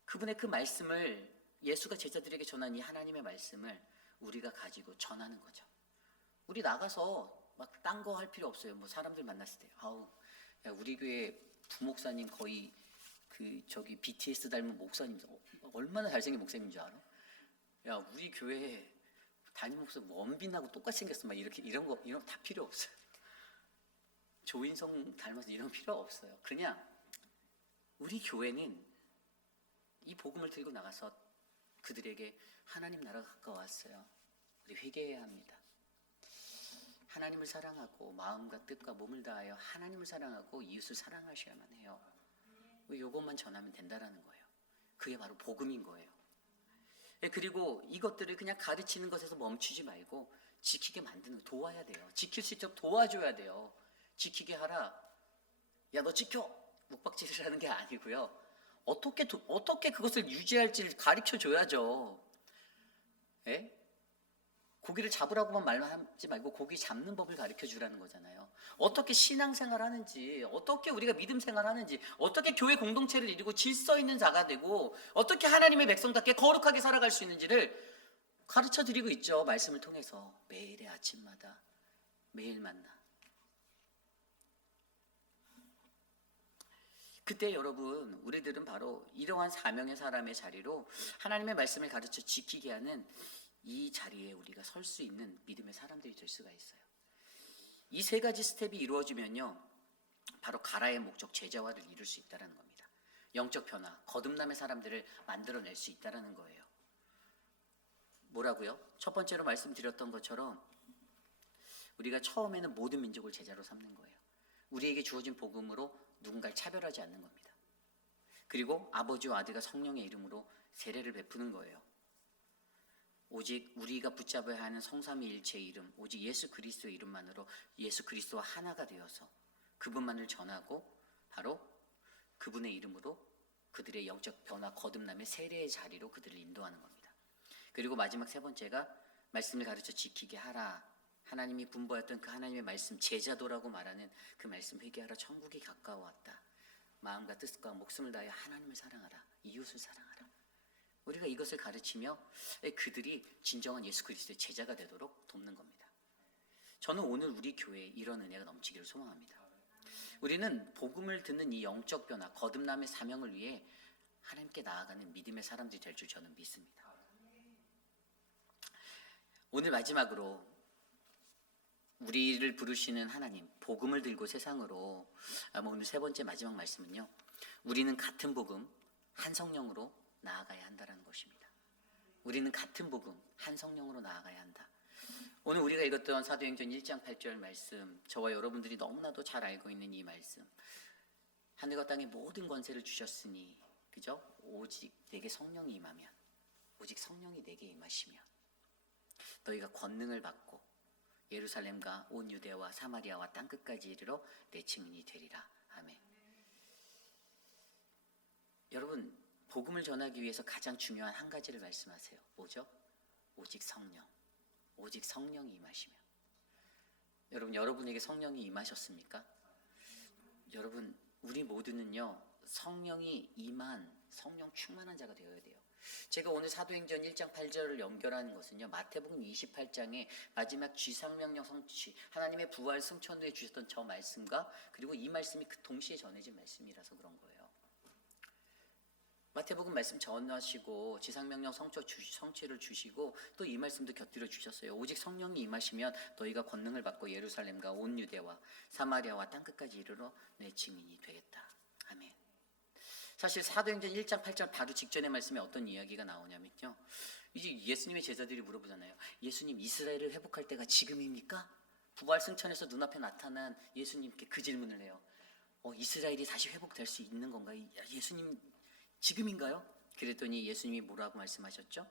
그분의 그 말씀을, 예수가 제자들에게 전한 이 하나님의 말씀을 우리가 가지고 전하는 거죠. 우리 나가서 막 딴 거 할 필요 없어요. 뭐 사람들 만났을 때, 아우, 야, 우리 교회 부목사님 거의 저기 BTS 닮은 목사님, 얼마나 잘생긴 목사님인 줄 알아? 야, 우리 교회 담임 목사 원빈하고 똑같이 생겼어. 막 이렇게 이런 거 다 필요 없어요. 조인성 닮아서 이런 거 필요 없어요. 그냥 우리 교회는 이 복음을 들고 나가서 그들에게 하나님 나라가 가까웠어요. 우리 회개해야 합니다. 하나님을 사랑하고 마음과 뜻과 몸을 다하여 하나님을 사랑하고 이웃을 사랑하셔야만 해요. 이것만 전하면 된다라는 거예요. 그게 바로 복음인 거예요. 그리고 이것들을 그냥 가르치는 것에서 멈추지 말고 지키게 만드는 거, 도와야 돼요. 지킬 수 있도록 도와줘야 돼요. 지키게 하라. 야, 너 지켜! 묵박지를 하는 게 아니고요. 어떻게 그것을 유지할지를 가르쳐 줘야죠. 예? 고기를 잡으라고만 말하지 말고 고기 잡는 법을 가르쳐 주라는 거잖아요. 어떻게 신앙생활 하는지, 어떻게 우리가 믿음 생활 하는지, 어떻게 교회 공동체를 이루고 질서 있는 자가 되고, 어떻게 하나님의 백성답게 거룩하게 살아갈 수 있는지를 가르쳐 드리고 있죠. 말씀을 통해서 매일의 아침마다 매일 만나. 그때 여러분, 우리들은 바로 이러한 사명의 사람의 자리로 하나님의 말씀을 가르쳐 지키게 하는 이 자리에 우리가 설 수 있는 믿음의 사람들이 될 수가 있어요. 이 세 가지 스텝이 이루어지면요, 바로 가라의 목적, 제자화를 이룰 수 있다는 겁니다. 영적 변화, 거듭남의 사람들을 만들어낼 수 있다는 거예요. 뭐라고요? 첫 번째로 말씀드렸던 것처럼 우리가 처음에는 모든 민족을 제자로 삼는 거예요. 우리에게 주어진 복음으로 누군가를 차별하지 않는 겁니다. 그리고 아버지와 아들과 성령의 이름으로 세례를 베푸는 거예요. 오직 우리가 붙잡아야 하는 성삼위일체의 이름, 오직 예수 그리스도의 이름만으로 예수 그리스도와 하나가 되어서 그분만을 전하고 바로 그분의 이름으로 그들의 영적 변화, 거듭남의 세례의 자리로 그들을 인도하는 겁니다. 그리고 마지막 세 번째가 말씀을 가르쳐 지키게 하라. 하나님이 분부하였던 그 하나님의 말씀, 제자도라고 말하는 그 말씀, 회개하라, 천국이 가까워왔다. 마음과 뜻과 목숨을 다하여 하나님을 사랑하라, 이웃을 사랑하라. 우리가 이것을 가르치며 그들이 진정한 예수 그리스도의 제자가 되도록 돕는 겁니다. 저는 오늘 우리 교회에 이런 은혜가 넘치기를 소망합니다. 우리는 복음을 듣는 이 영적 변화, 거듭남의 사명을 위해 하나님께 나아가는 믿음의 사람들이 될 줄 저는 믿습니다. 오늘 마지막으로 우리를 부르시는 하나님, 복음을 들고 세상으로, 오늘 세 번째 마지막 말씀은요, 우리는 같은 복음, 한 성령으로 나아가야 한다는 것입니다. 우리는 같은 복음, 한 성령으로 나아가야 한다. 오늘 우리가 읽었던 사도행전 1장 8절 말씀, 저와 여러분들이 너무나도 잘 알고 있는 이 말씀, 하늘과 땅의 모든 권세를 주셨으니, 그죠? 오직 내게 성령이 임하면, 오직 성령이 내게 임하시면 너희가 권능을 받고 예루살렘과 온 유대와 사마리아와 땅끝까지 이르러 내 증인이 되리라. 아멘. 여러분, 복음을 전하기 위해서 가장 중요한 한 가지를 말씀하세요. 뭐죠? 오직 성령. 오직 성령이 임하시면. 여러분, 여러분에게 성령이 임하셨습니까? 여러분, 우리 모두는요, 성령이 임한, 성령 충만한 자가 되어야 돼요. 제가 오늘 사도행전 1장 8절을 연결하는 것은요, 마태복음 28장의 마지막 쥐상명령 성취, 하나님의 부활 승천 후에 주셨던 저 말씀과 그리고 이 말씀이 그 동시에 전해진 말씀이라서 그런 거예요. 마태복음 말씀 전하시고 지상명령 성취를 주시고 또 이 말씀도 곁들여 주셨어요. 오직 성령이 임하시면 너희가 권능을 받고 예루살렘과 온 유대와 사마리아와 땅끝까지 이르러 내 증인이 되겠다. 아멘. 사실 사도행전 1장 8절 바로 직전의 말씀에 어떤 이야기가 나오냐면요, 이제 예수님의 제자들이 물어보잖아요. 예수님, 이스라엘을 회복할 때가 지금입니까? 부활 승천에서 눈앞에 나타난 예수님께 그 질문을 해요. 이스라엘이 다시 회복될 수 있는 건가요? 예수님, 지금인가요? 그랬더니 예수님이 뭐라고 말씀하셨죠?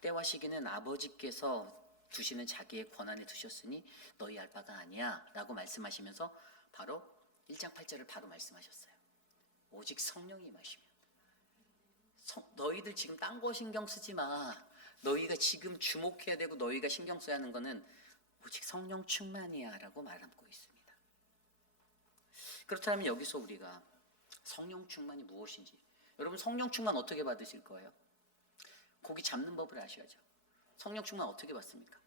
때와 시기는 아버지께서 두시는 자기의 권한에 두셨으니 너희 알 바가 아니야 라고 말씀하시면서 바로 1장 8절을 바로 말씀하셨어요. 오직 성령이 임하시면 너희들 지금 딴 거 신경 쓰지 마. 너희가 지금 주목해야 되고 너희가 신경 써야 하는 거는 오직 성령 충만이야 라고 말하고 있습니다. 그렇다면 여기서 우리가 성령 충만이 무엇인지, 여러분 성령 충만 어떻게 받으실 거예요? 고기 잡는 법을 아셔야죠. 성령 충만 어떻게 받습니까?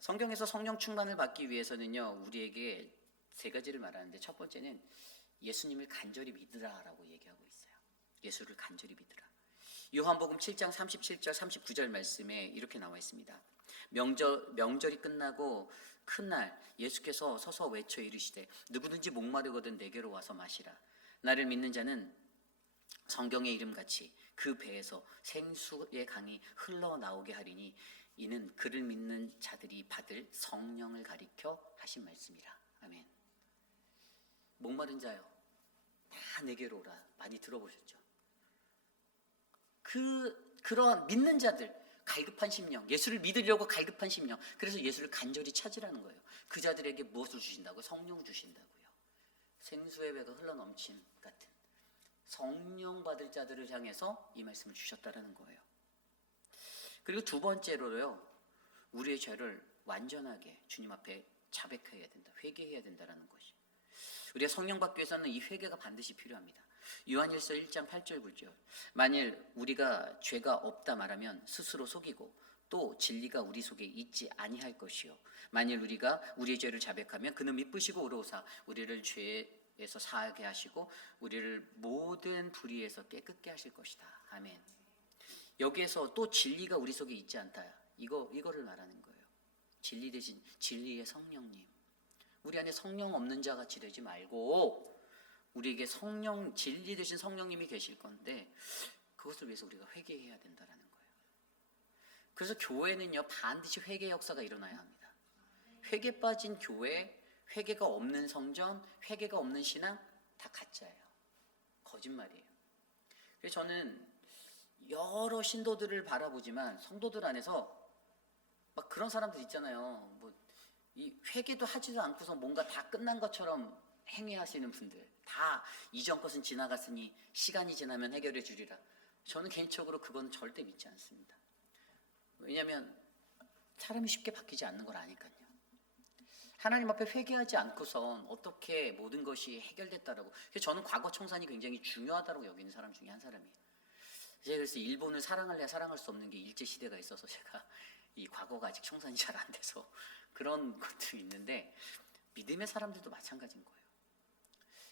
성경에서 성령 충만을 받기 위해서는요, 우리에게 세 가지를 말하는데, 첫 번째는 예수님을 간절히 믿으라라고 얘기하고 있어요. 예수를 간절히 믿으라. 요한복음 7장 37절 39절 말씀에 이렇게 나와 있습니다. 명절이 끝나고 큰 날 예수께서 서서 외쳐 이르시되 누구든지 목마르거든 내게로 와서 마시라. 나를 믿는 자는 성경의 이름같이 그 배에서 생수의 강이 흘러나오게 하리니 이는 그를 믿는 자들이 받을 성령을 가리켜 하신 말씀이라. 아멘. 목마른 자요, 다 내게로 오라. 많이 들어보셨죠? 그런 믿는 자들, 갈급한 심령, 예수를 믿으려고 갈급한 심령, 그래서 예수를 간절히 찾으라는 거예요. 그 자들에게 무엇을 주신다고요? 성령 주신다고요. 생수의 배가 흘러넘침 같은 성령 받을 자들을 향해서 이 말씀을 주셨다라는 거예요. 그리고 두 번째로요, 우리의 죄를 완전하게 주님 앞에 자백해야 된다, 회개해야 된다라는 것이. 우리가 성령 받기 위해서는 이 회개가 반드시 필요합니다. 요한일서 1장 8절 9절. 만일 우리가 죄가 없다 말하면 스스로 속이고 또 진리가 우리 속에 있지 아니할 것이요. 만일 우리가 우리의 죄를 자백하면 그는 미쁘시고 의로우사 우리를 죄에서 사하게 하시고 우리를 모든 불의에서 깨끗게 하실 것이다. 아멘. 여기에서 또 진리가 우리 속에 있지 않다. 이거를 말하는 거예요. 진리 대신 진리의 성령님. 우리 안에 성령 없는 자 같이 되지 말고 우리에게 진리 되신 성령님이 계실 건데 그것을 위해서 우리가 회개해야 된다라는 거예요. 그래서 교회는요, 반드시 회개 역사가 일어나야 합니다. 회개 빠진 교회, 회개가 없는 성전, 회개가 없는 신앙 다 가짜예요. 거짓말이에요. 그래서 저는 여러 신도들을 바라보지만 성도들 안에서 막 그런 사람들 있잖아요. 이 회개도 하지도 않고서 뭔가 다 끝난 것처럼 행위하시는 분들, 다 이전 것은 지나갔으니 시간이 지나면 해결해 주리라. 저는 개인적으로 그건 절대 믿지 않습니다. 왜냐하면 사람이 쉽게 바뀌지 않는 걸 아니까요. 하나님 앞에 회개하지 않고선 어떻게 모든 것이 해결됐다라고. 그래서 저는 과거 청산이 굉장히 중요하다고 여기는 사람 중에 한 사람이에요. 제가 그래서 일본을 사랑할래야 사랑할 수 없는 게 일제 시대가 있어서 제가 이 과거가 아직 청산이 잘 안 돼서 그런 것들이 있는데, 믿음의 사람들도 마찬가지인 거예요.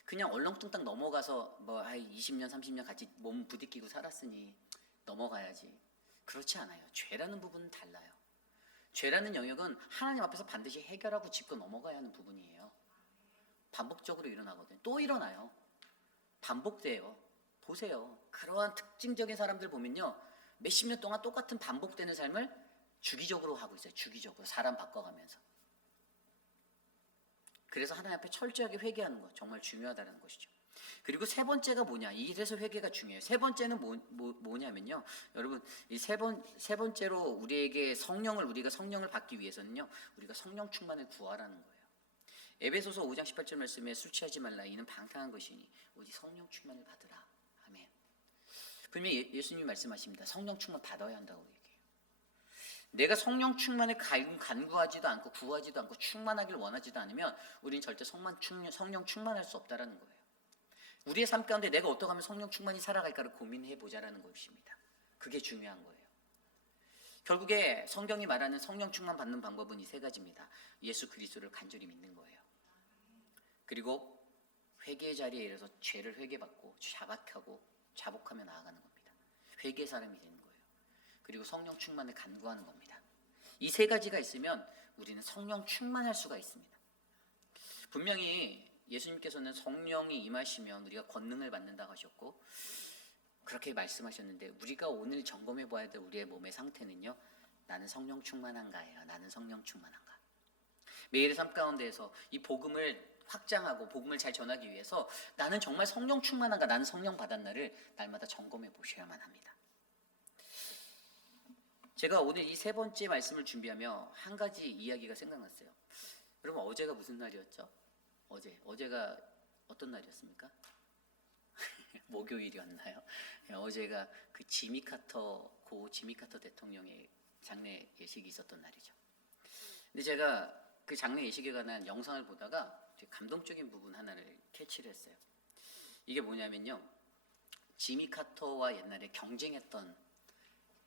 그냥 얼렁뚱땅 넘어가서 20년 30년 같이 몸 부딪히고 살았으니 넘어가야지. 그렇지 않아요. 죄라는 부분은 달라요. 죄라는 영역은 하나님 앞에서 반드시 해결하고 짚고 넘어가야 하는 부분이에요. 반복적으로 일어나거든요. 또 일어나요. 반복돼요. 보세요. 그러한 특징적인 사람들 보면요, 몇십 년 동안 똑같은 반복되는 삶을 주기적으로 하고 있어요. 주기적으로 사람 바꿔가면서. 그래서 하나님 앞에 철저하게 회개하는 것 정말 중요하다는 것이죠. 그리고 세 번째가 뭐냐? 이래서 회개가 중요해요. 세 번째는 뭐냐면요, 여러분, 이 세 번째로 우리가 성령을 받기 위해서는요, 우리가 성령 충만을 구하라는 거예요. 에베소서 5장 18절 말씀에 술 취하지 말라. 이는 방탕한 것이니 오직 성령 충만을 받으라. 아멘. 분명히 예수님이 말씀하십니다. 성령 충만 받아야 한다고 얘기해요. 내가 성령 충만을 간구하지도 않고 구하지도 않고 충만하길 원하지도 않으면 우리는 절대 성령 충만할 수 없다라는 거예요. 우리의 삶 가운데 내가 어떻게 하면 성령 충만히 살아갈까를 고민해 보자라는 것입니다. 그게 중요한 거예요. 결국에 성경이 말하는 성령 충만 받는 방법은 이 세 가지입니다. 예수 그리스도를 간절히 믿는 거예요. 그리고 회개의 자리에 이르러서 죄를 회개받고 자복하며 나아가는 겁니다. 회개의 사람이 되는 거예요. 그리고 성령 충만을 간구하는 겁니다. 이 세 가지가 있으면 우리는 성령 충만할 수가 있습니다. 분명히 예수님께서는 성령이 임하시면 우리가 권능을 받는다고 하셨고 그렇게 말씀하셨는데, 우리가 오늘 점검해 봐야 될 우리의 몸의 상태는요, 나는 성령 충만한가예요. 나는 성령 충만한가. 매일의 삶 가운데에서 이 복음을 확장하고 복음을 잘 전하기 위해서 나는 정말 성령 충만한가, 나는 성령 받았나를 날마다 점검해 보셔야만 합니다. 제가 오늘 이 세 번째 말씀을 준비하며 한 가지 이야기가 생각났어요. 여러분 어제가 무슨 날이었죠? 어제가 어떤 날이었습니까? 목요일이었나요? 어제가 그 고 지미 카터 대통령의 장례 예식이 있었던 날이죠. 근데 제가 그 장례 예식에 관한 영상을 보다가 감동적인 부분 하나를 캐치를 했어요. 이게 뭐냐면요, 지미 카터와 옛날에 경쟁했던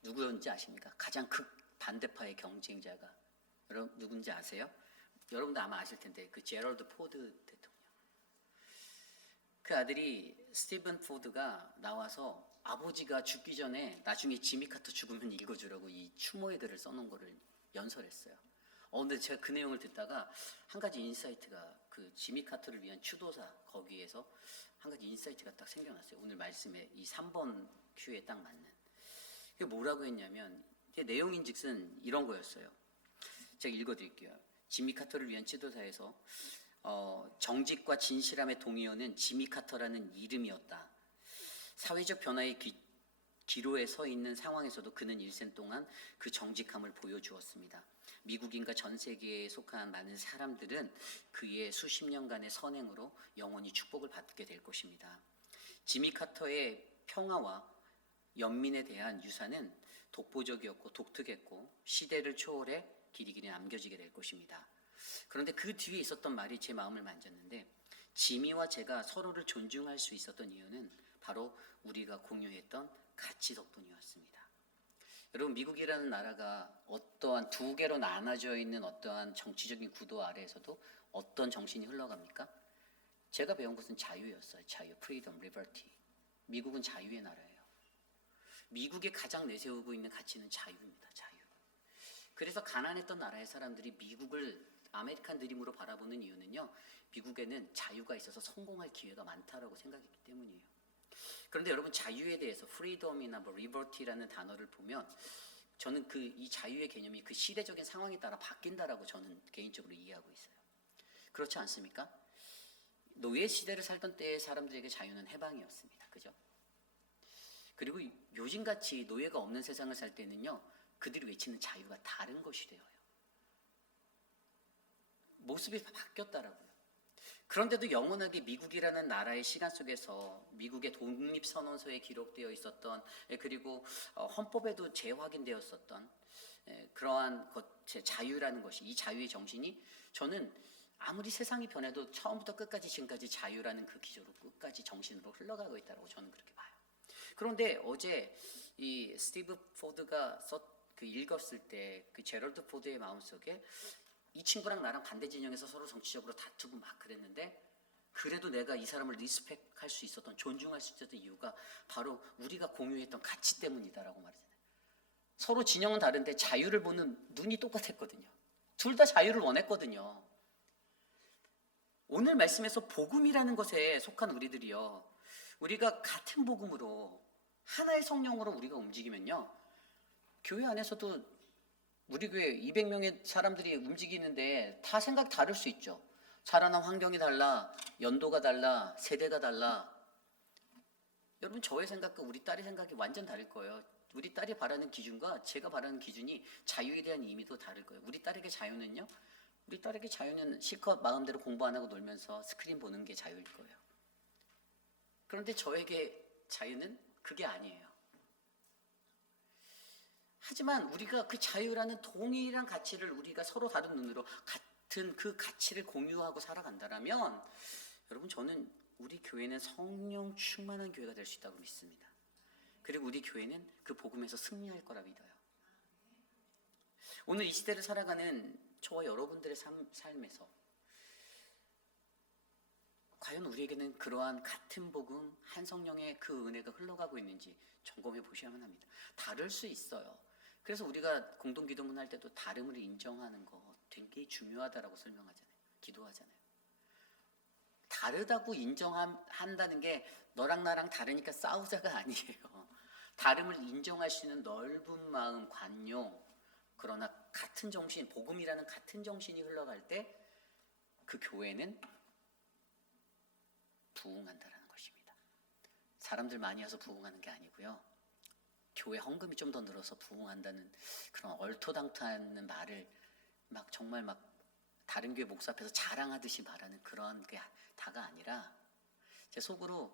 누구였는지 아십니까? 가장 극반대파의 경쟁자가 여러분 누군지 아세요? 여러분도 아마 아실 텐데 그 제럴드 포드 대통령. 그 아들이 스티븐 포드가 나와서 아버지가 죽기 전에 나중에 지미 카터 죽으면 읽어주라고 이 추모의 글을 써놓은 거를 연설했어요. 근데 제가 그 내용을 듣다가 한 가지 인사이트가, 그 지미 카터를 위한 추도사 거기에서 한 가지 인사이트가 딱 생겨났어요. 오늘 말씀에 이 3번 큐에 딱 맞는. 그게 뭐라고 했냐면, 내용인즉슨 이런 거였어요. 제가 읽어드릴게요. 지미 카터를 위한 지도사에서 정직과 진실함의 동의어는 지미 카터라는 이름이었다. 사회적 변화의 기로에 서 있는 상황에서도 그는 일생 동안 그 정직함을 보여주었습니다. 미국인과 전 세계에 속한 많은 사람들은 그의 수십 년간의 선행으로 영원히 축복을 받게 될 것입니다. 지미 카터의 평화와 연민에 대한 유산은 독보적이었고 독특했고 시대를 초월해 길이 남겨지게 될 것입니다. 그런데 그 뒤에 있었던 말이 제 마음을 만졌는데, 지미와 제가 서로를 존중할 수 있었던 이유는 바로 우리가 공유했던 가치 덕분이었습니다. 여러분, 미국이라는 나라가 어떠한 두 개로 나눠져 있는 어떠한 정치적인 구도 아래에서도 어떤 정신이 흘러갑니까? 제가 배운 것은 자유였어요. 자유, freedom, liberty. 미국은 자유의 나라예요. 미국이 가장 내세우고 있는 가치는 자유입니다. 자유. 그래서 가난했던 나라의 사람들이 미국을 아메리칸 드림으로 바라보는 이유는요, 미국에는 자유가 있어서 성공할 기회가 많다라고 생각했기 때문이에요. 그런데 여러분, 자유에 대해서 freedom이나 liberty라는 단어를 보면 저는 이 자유의 개념이 그 시대적인 상황에 따라 바뀐다라고 저는 개인적으로 이해하고 있어요. 그렇지 않습니까? 노예 시대를 살던 때의 사람들에게 자유는 해방이었습니다. 그죠? 그리고 요즘같이 노예가 없는 세상을 살 때는요, 그들이 외치는 자유가 다른 것이 되어요. 모습이 바뀌었다라고요. 그런데도 영원하게 미국이라는 나라의 시간 속에서 미국의 독립선언서에 기록되어 있었던, 그리고 헌법에도 재확인되었었던 그러한 자유라는 것이, 이 자유의 정신이 저는 아무리 세상이 변해도 처음부터 끝까지 지금까지 자유라는 그 기조로 끝까지 정신으로 흘러가고 있다고 저는 그렇게 봐요. 그런데 어제 이 스티브 포드가 읽었을 때 그 제럴드 포드의 마음속에 이 친구랑 나랑 반대 진영에서 서로 정치적으로 다투고 막 그랬는데, 그래도 내가 이 사람을 리스펙할 수 있었던, 존중할 수 있었던 이유가 바로 우리가 공유했던 가치 때문이다라고 말하잖아요. 서로 진영은 다른데 자유를 보는 눈이 똑같았거든요. 둘 다 자유를 원했거든요. 오늘 말씀에서 복음이라는 것에 속한 우리들이요, 우리가 같은 복음으로 하나의 성령으로 우리가 움직이면요, 교회 안에서도 우리 교회 200명의 사람들이 움직이는데 다 생각 다를 수 있죠. 자라난 환경이 달라, 연도가 달라, 세대가 달라. 여러분, 저의 생각과 우리 딸의 생각이 완전 다를 거예요. 우리 딸이 바라는 기준과 제가 바라는 기준이, 자유에 대한 의미도 다를 거예요. 우리 딸에게 자유는 실컷 마음대로 공부 안 하고 놀면서 스크린 보는 게 자유일 거예요. 그런데 저에게 자유는 그게 아니에요. 하지만 우리가 그 자유라는 동일한 가치를 우리가 서로 다른 눈으로 같은 그 가치를 공유하고 살아간다면, 여러분, 저는 우리 교회는 성령 충만한 교회가 될 수 있다고 믿습니다. 그리고 우리 교회는 그 복음에서 승리할 거라 믿어요. 오늘 이 시대를 살아가는 저와 여러분들의 삶에서 과연 우리에게는 그러한 같은 복음, 한 성령의 그 은혜가 흘러가고 있는지 점검해 보셔야만 합니다. 다를 수 있어요. 그래서 우리가 공동기도문 할 때도 다름을 인정하는 거 되게 중요하다라고 설명하잖아요. 기도하잖아요. 다르다고 인정한다는 게 너랑 나랑 다르니까 싸우자가 아니에요. 다름을 인정할 수 있는 넓은 마음, 관용, 그러나 같은 정신, 복음이라는 같은 정신이 흘러갈 때 그 교회는 부흥한다라는 것입니다. 사람들 많이 와서 부흥하는 게 아니고요, 교회 헌금이 좀 더 늘어서 부흥한다는 그런 얼토당토하는 말을 막 정말 막 다른 교회 목사 앞에서 자랑하듯이 말하는 그런 게 다가 아니라 제 속으로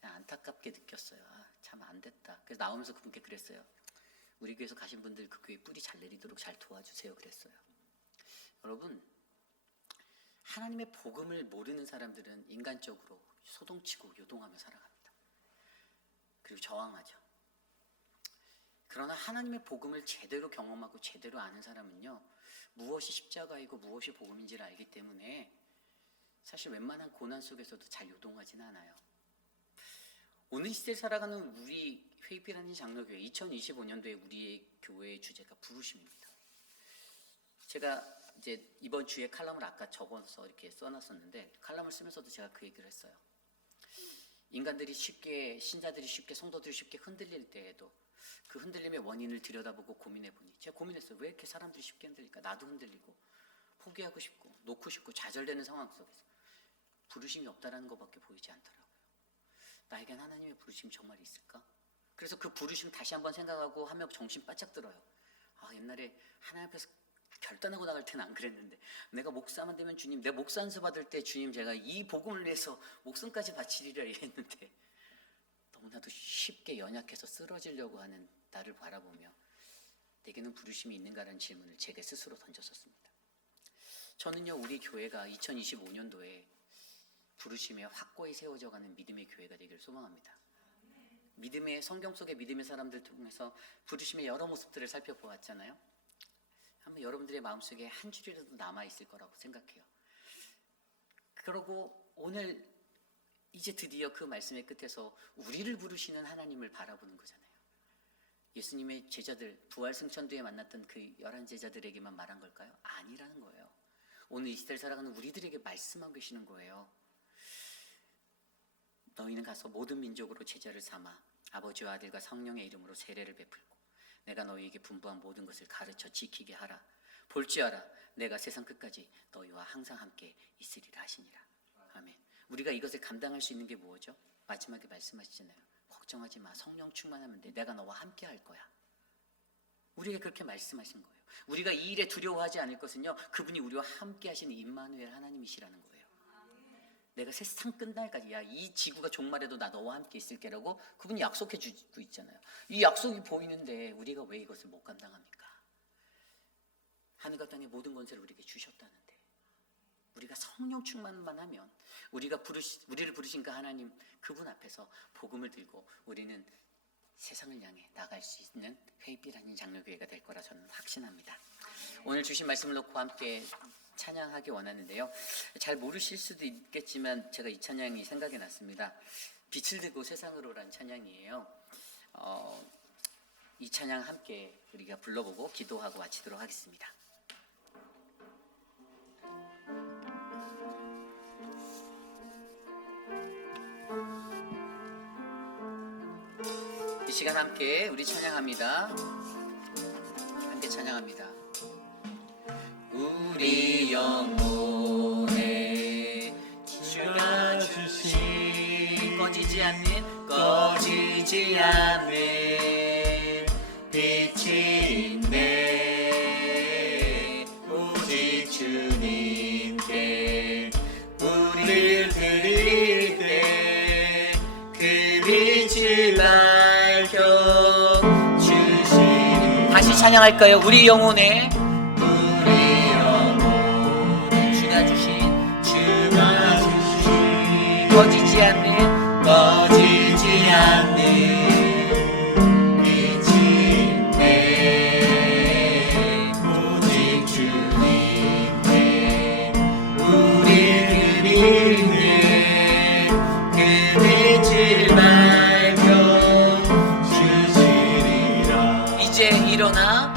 그냥 안타깝게 느꼈어요. 참 안 됐다. 그래서 나오면서 그분께 그랬어요. 우리 교회에서 가신 분들 그 교회 뿌리 잘 내리도록 잘 도와주세요. 그랬어요. 여러분, 하나님의 복음을 모르는 사람들은 인간적으로 소동치고 요동하며 살아갑니다. 그리고 저항하죠. 그러나 하나님의 복음을 제대로 경험하고 제대로 아는 사람은요, 무엇이 십자가이고 무엇이 복음인지를 알기 때문에 사실 웬만한 고난 속에서도 잘 요동하지는 않아요. 오늘 시대에 살아가는 우리 회입이라는 장로교회 2025년도에 우리의 교회의 주제가 부르심입니다. 제가 이제 이번 주에 칼럼을 아까 적어서 이렇게 써놨었는데 칼럼을 쓰면서도 제가 그 얘기를 했어요. 인간들이 쉽게, 신자들이 쉽게, 성도들이 쉽게 흔들릴 때에도 그 흔들림의 원인을 들여다보고 고민해보니 제가 고민했어요. 왜 이렇게 사람들이 쉽게 흔들릴까? 나도 흔들리고 포기하고 싶고 놓고 싶고 좌절되는 상황 속에서 부르심이 없다라는 것밖에 보이지 않더라고요. 나에겐 하나님의 부르심이 정말 있을까? 그래서 그 부르심 다시 한번 생각하고 하면 정신 바짝 들어요. 옛날에 하나님 앞에서 결단하고 나갈 때는 안 그랬는데 내가 목사만 되면 주님, 내 목사 안수 받을 때 주님 제가 이 복음을 위해서 목숨까지 바치리라 했는데 너무나도 쉽게 연약해서 쓰러지려고 하는 나를 바라보며 내게는 부르심이 있는가라는 질문을 제게 스스로 던졌었습니다. 저는요, 우리 교회가 2025년도에 부르심에 확고히 세워져가는 믿음의 교회가 되기를 소망합니다. 믿음의, 성경 속의 믿음의 사람들 통해서 부르심의 여러 모습들을 살펴보았잖아요. 한번 여러분들의 마음속에 한 줄이라도 남아있을 거라고 생각해요. 그러고 오늘 이제 드디어 그 말씀의 끝에서 우리를 부르시는 하나님을 바라보는 거잖아요. 예수님의 제자들, 부활승천도에 만났던 그 11제자들에게만 말한 걸까요? 아니라는 거예요. 오늘 이 시대를 살아가는 우리들에게 말씀하고 계시는 거예요. 너희는 가서 모든 민족으로 제자를 삼아 아버지와 아들과 성령의 이름으로 세례를 베풀고 내가 너희에게 분부한 모든 것을 가르쳐 지키게 하라. 볼지어라 내가 세상 끝까지 너희와 항상 함께 있으리라 하시니라. 아멘. 우리가 이것을 감당할 수 있는 게 뭐죠? 마지막에 말씀하시잖아요. 걱정하지 마. 성령 충만하면 돼. 내가 너와 함께 할 거야. 우리에게 그렇게 말씀하신 거예요. 우리가 이 일에 두려워하지 않을 것은요, 그분이 우리와 함께 하시는 임마누엘 하나님이시라는 거예요. 내가 세상 끝날까지, 이 지구가 종말해도 나 너와 함께 있을게라고 그분이 약속해 주고 있잖아요. 이 약속이 보이는데 우리가 왜 이것을 못 감당합니까? 하늘과 땅의 모든 권세를 우리에게 주셨다는데 우리가 성령 충만만 하면 우리를 부르신 그 하나님 그분 앞에서 복음을 들고 우리는 세상을 향해 나갈 수 있는 회입이라는 장로교회가 될 거라 저는 확신합니다. 오늘 주신 말씀을 놓고 함께 찬양하기 원하는데요. 잘 모르실 수도 있겠지만 제가 이 찬양이 생각이 났습니다. 빛을 들고 세상으로라는 찬양이에요. 이 찬양 함께 우리가 불러보고 기도하고 마치도록 하겠습니다. 이 시간 함께 우리 찬양합니다. 함께 찬양합니다. 우리 영혼에 주가 주신 꺼지지 않는 빛이 있네. 오직 주님께 우리를 드릴 때 그 빛을 밝혀 주시니. 다시 찬양할까요? 우리 영혼에 꺼지지 않는 빛이 있네. 오직 주님께 우리를 믿네. 그 빛을 밝혀 주시리라. 이제 일어나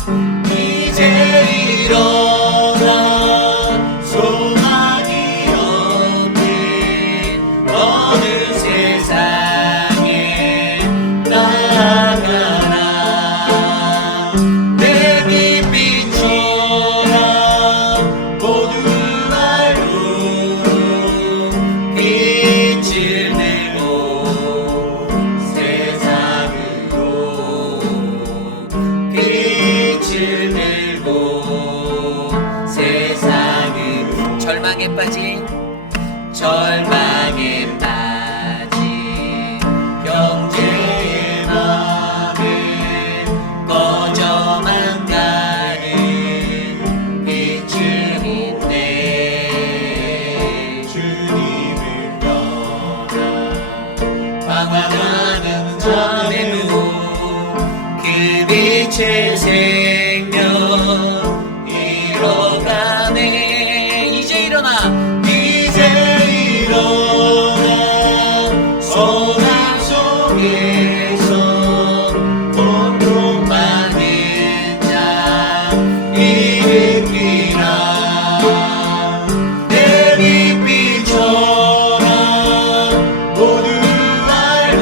소망이 없는 어느 세상에 절망에 빠진 형제의 마음에 꺼져만 가는 빛을 있네. 주님을 떠나 방황하는 자에도 그 빛의 생명 일어가네. 이제 일어나 소망 속에서 고통받는 자 일으키라. 내 빛비춰라. 모두 알고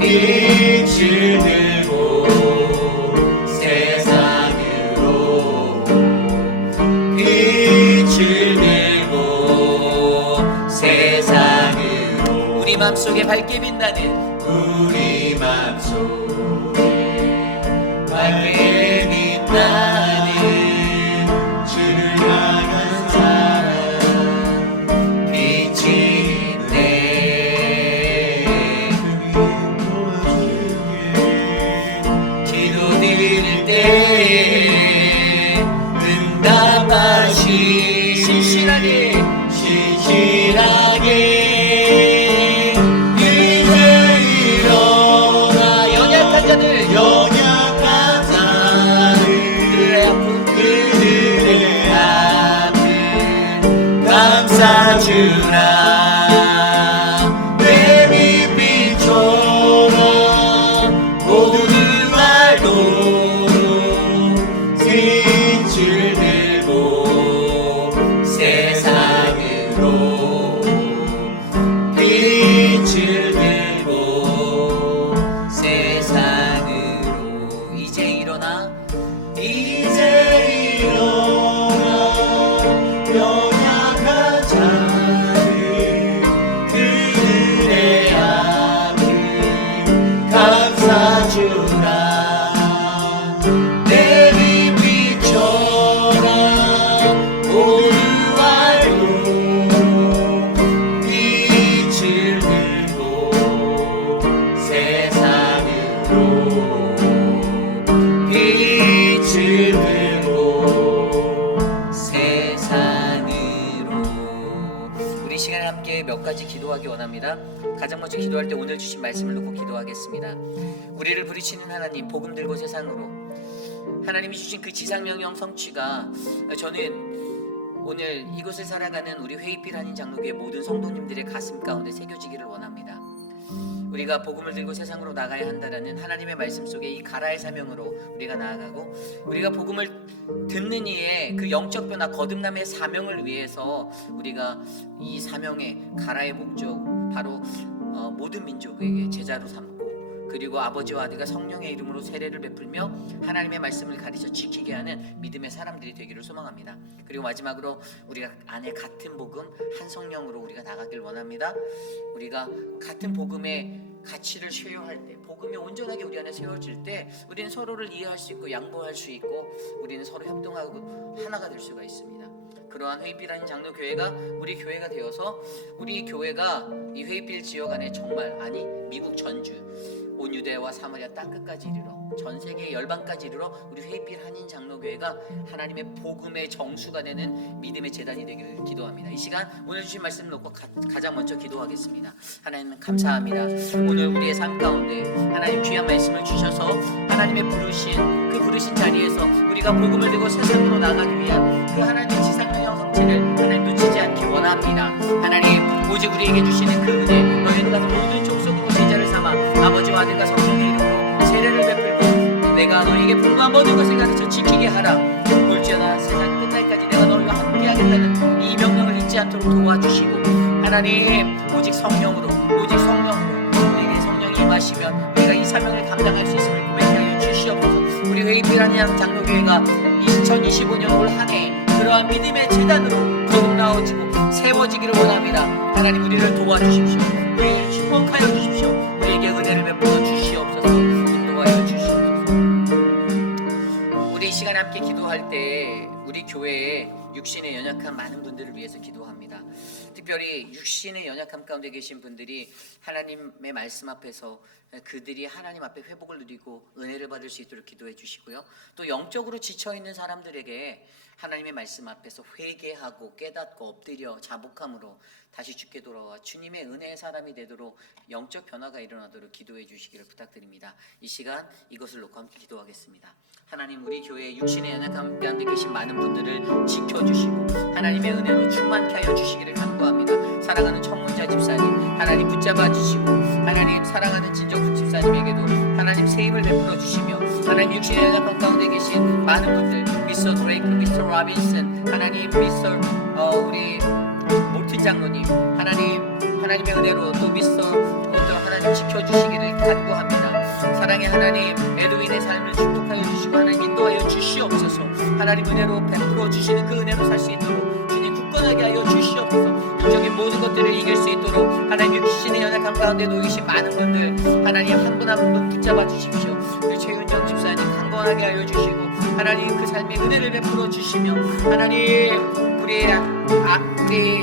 빛을 들고 세상으로 빛을 들고 세상으로. 우리 맘속에 밝게 빛나는 우리 맘속에 밝게 빛나는 주를 향한 사랑 빛이 있네. 기도 드릴 때에 응답하시 신실하게 이제 일어나. 연약한 자들 그들의 아픔 감싸주라. 내 빛 비춰라. 모든 말도록 빛을 들고 세상으로 빛을 들고 세상으로. 이제 일어나 연약한 자들 그들의 아픔 감싸주라. 내 빛 비춰라. 모두 알고 빛을 들고 세상으로 빛을 들고 세상으로. 우리 시간에 함께 몇 가지 기도하기 원합니다. 가장 먼저 기도할 때 오늘 주신 말씀을 놓고 기도하겠습니다. 우리를 부르시는 하나님, 복음 들고 세상으로. 하나님이 주신 그 지상명령 성취가 저는 오늘 이곳을 살아가는 우리 회의필 한인 장로교회 모든 성도님들의 가슴 가운데 새겨지기를 원합니다. 우리가 복음을 들고 세상으로 나가야 한다라는 하나님의 말씀 속에 이 가라의 사명으로 우리가 나아가고, 우리가 복음을 듣는 이의 그 영적 변화 거듭남의 사명을 위해서 우리가 이 사명의 가라의 목적 바로 모든 민족에게 제자로 삼고, 그리고 아버지와 아들과 성령의 이름으로 세례를 베풀며 하나님의 말씀을 가르쳐 지키게 하는 믿음의 사람들이 되기를 소망합니다. 그리고 마지막으로 우리가 안에 같은 복음 한 성령으로 우리가 나가길 원합니다. 우리가 같은 복음의 가치를 쉐어할 때, 복음이 온전하게 우리 안에 세워질 때 우리는 서로를 이해할 수 있고 양보할 수 있고 우리는 서로 협동하고 하나가 될 수가 있습니다. 그러한 회의필 한인 장로교회가 우리 교회가 되어서 우리 교회가 이 회의필 지역 안에 정말, 아니 미국 전주 온 유대와 사마리아 땅끝까지 이르러 전 세계 열방까지 이르러 우리 회의필 한인 장로교회가 하나님의 복음의 정수가 되는 믿음의 재단이 되기를 기도합니다. 이 시간 오늘 주신 말씀을 놓고 가장 먼저 기도하겠습니다. 하나님 감사합니다. 오늘 우리의 삶 가운데 하나님 귀한 말씀을 주셔서 하나님의 부르신 자리에서 우리가 복음을 들고 세상으로 나가기 위한 그 하나님의 지상명령 성취를 하나님 놓치지 않기 원합니다. 하나님 오직 우리에게 주시는 그 은혜, 너희는 가서 모든 족속으로 제자를 삼아 아버지와 아들과 성령의 이름으로 세례를 베풀고 내가 너희에게 분부한 모든 것을 가르쳐 지키게 하라. 볼지어다 세상 끝날까지 내가 너희와 함께 하겠다는 이 명령을 잊지 않도록 도와주시고, 하나님 오직 성령으로 우리에게 성령이 임하시면 우리가 이 사명을 감당할 수 있음을 고백하여 주시옵소서. 우리 회의필 한인 장로교회가 2025년 올 한 해 그러한 믿음의 재단으로 거듭나어지고 세워지기를 원합니다. 하나님 우리를 도와주십시오. 우리를 축복하여 주십시오. 우리에게 은혜를 베풀어 주시옵소서. 인도하여 주시옵소서. 우리 이 시간 함께 기도할 때 우리 교회에 육신의 연약한 많은 분들을 위해서 기도합니다. 특별히 육신의 연약함 가운데 계신 분들이 하나님의 말씀 앞에서 그들이 하나님 앞에 회복을 누리고 은혜를 받을 수 있도록 기도해 주시고요. 또 영적으로 지쳐있는 사람들에게 하나님의 말씀 앞에서 회개하고 깨닫고 엎드려 자복함으로 다시 주께 돌아와 주님의 은혜의 사람이 되도록 영적 변화가 일어나도록 기도해 주시기를 부탁드립니다. 이 시간 이것을 놓고 함께 기도하겠습니다. 하나님, 우리 교회에 육신의 연약함 가운데 계신 많은 분들을 지켜주시고 하나님의 은혜로 충만케 하여 주시기를 간구합니다. 사랑하는 청문자 집사님, 하나님 붙잡아 주시고 하나님 사랑하는 진정수 집사님에게도 하나님 새 힘을 베풀어 주시며 하나님 육신의 연약함 가운데 계신 많은 분들, 미스터 드레이크, 미스터 로빈슨, 하나님 미스터 우리 몰튼 장로님, 하나님의 은혜로 또 미스터 하나님 지켜주시기를 간구합니다. 사랑의 하나님, 에드윈의 삶을 축복하여 주시고 하나님 인도하여 주시옵소서. 하나님 은혜로 베풀어 주시는 그 은혜로 살 수 있도록 주님 굳건하게 하여 주시옵소서. 영적인 모든 것들을 이길 수 있도록 하나님 육신의 연약함 가운데 놓이신 많은 분들 하나님 한 분 한 분 붙잡아 주십시오. 우리 최윤정 집사님 강건하게 하여 주시고 하나님 그 삶의 은혜를 베풀어 주시며 하나님 우리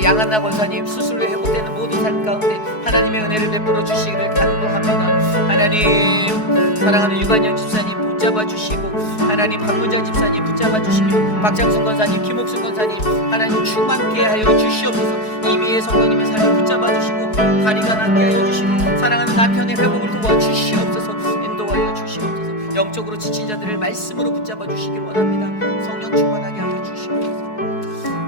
양한나 권사님 수술로 회복되는 모든 삶 가운데 하나님의 은혜를 베풀어 주시기를 간구합니다. 하나님 사랑하는 유관영 집사님 붙잡아 주시고 하나님 박문자 집사님 붙잡아 주시며 박장순 권사님, 김옥순 권사님 하나님 충만케 하여 주시옵소서. 이미의 성도님의 삶을 붙잡아 주시고 다리가 낫게 하여 주시고 사랑하는 남편의 회복을 도와 주시옵소서. 인도하여 주시옵소서. 영적으로 지친 자들을 말씀으로 붙잡아 주시길 원합니다. 성령 충만하게 하여 주시옵소서.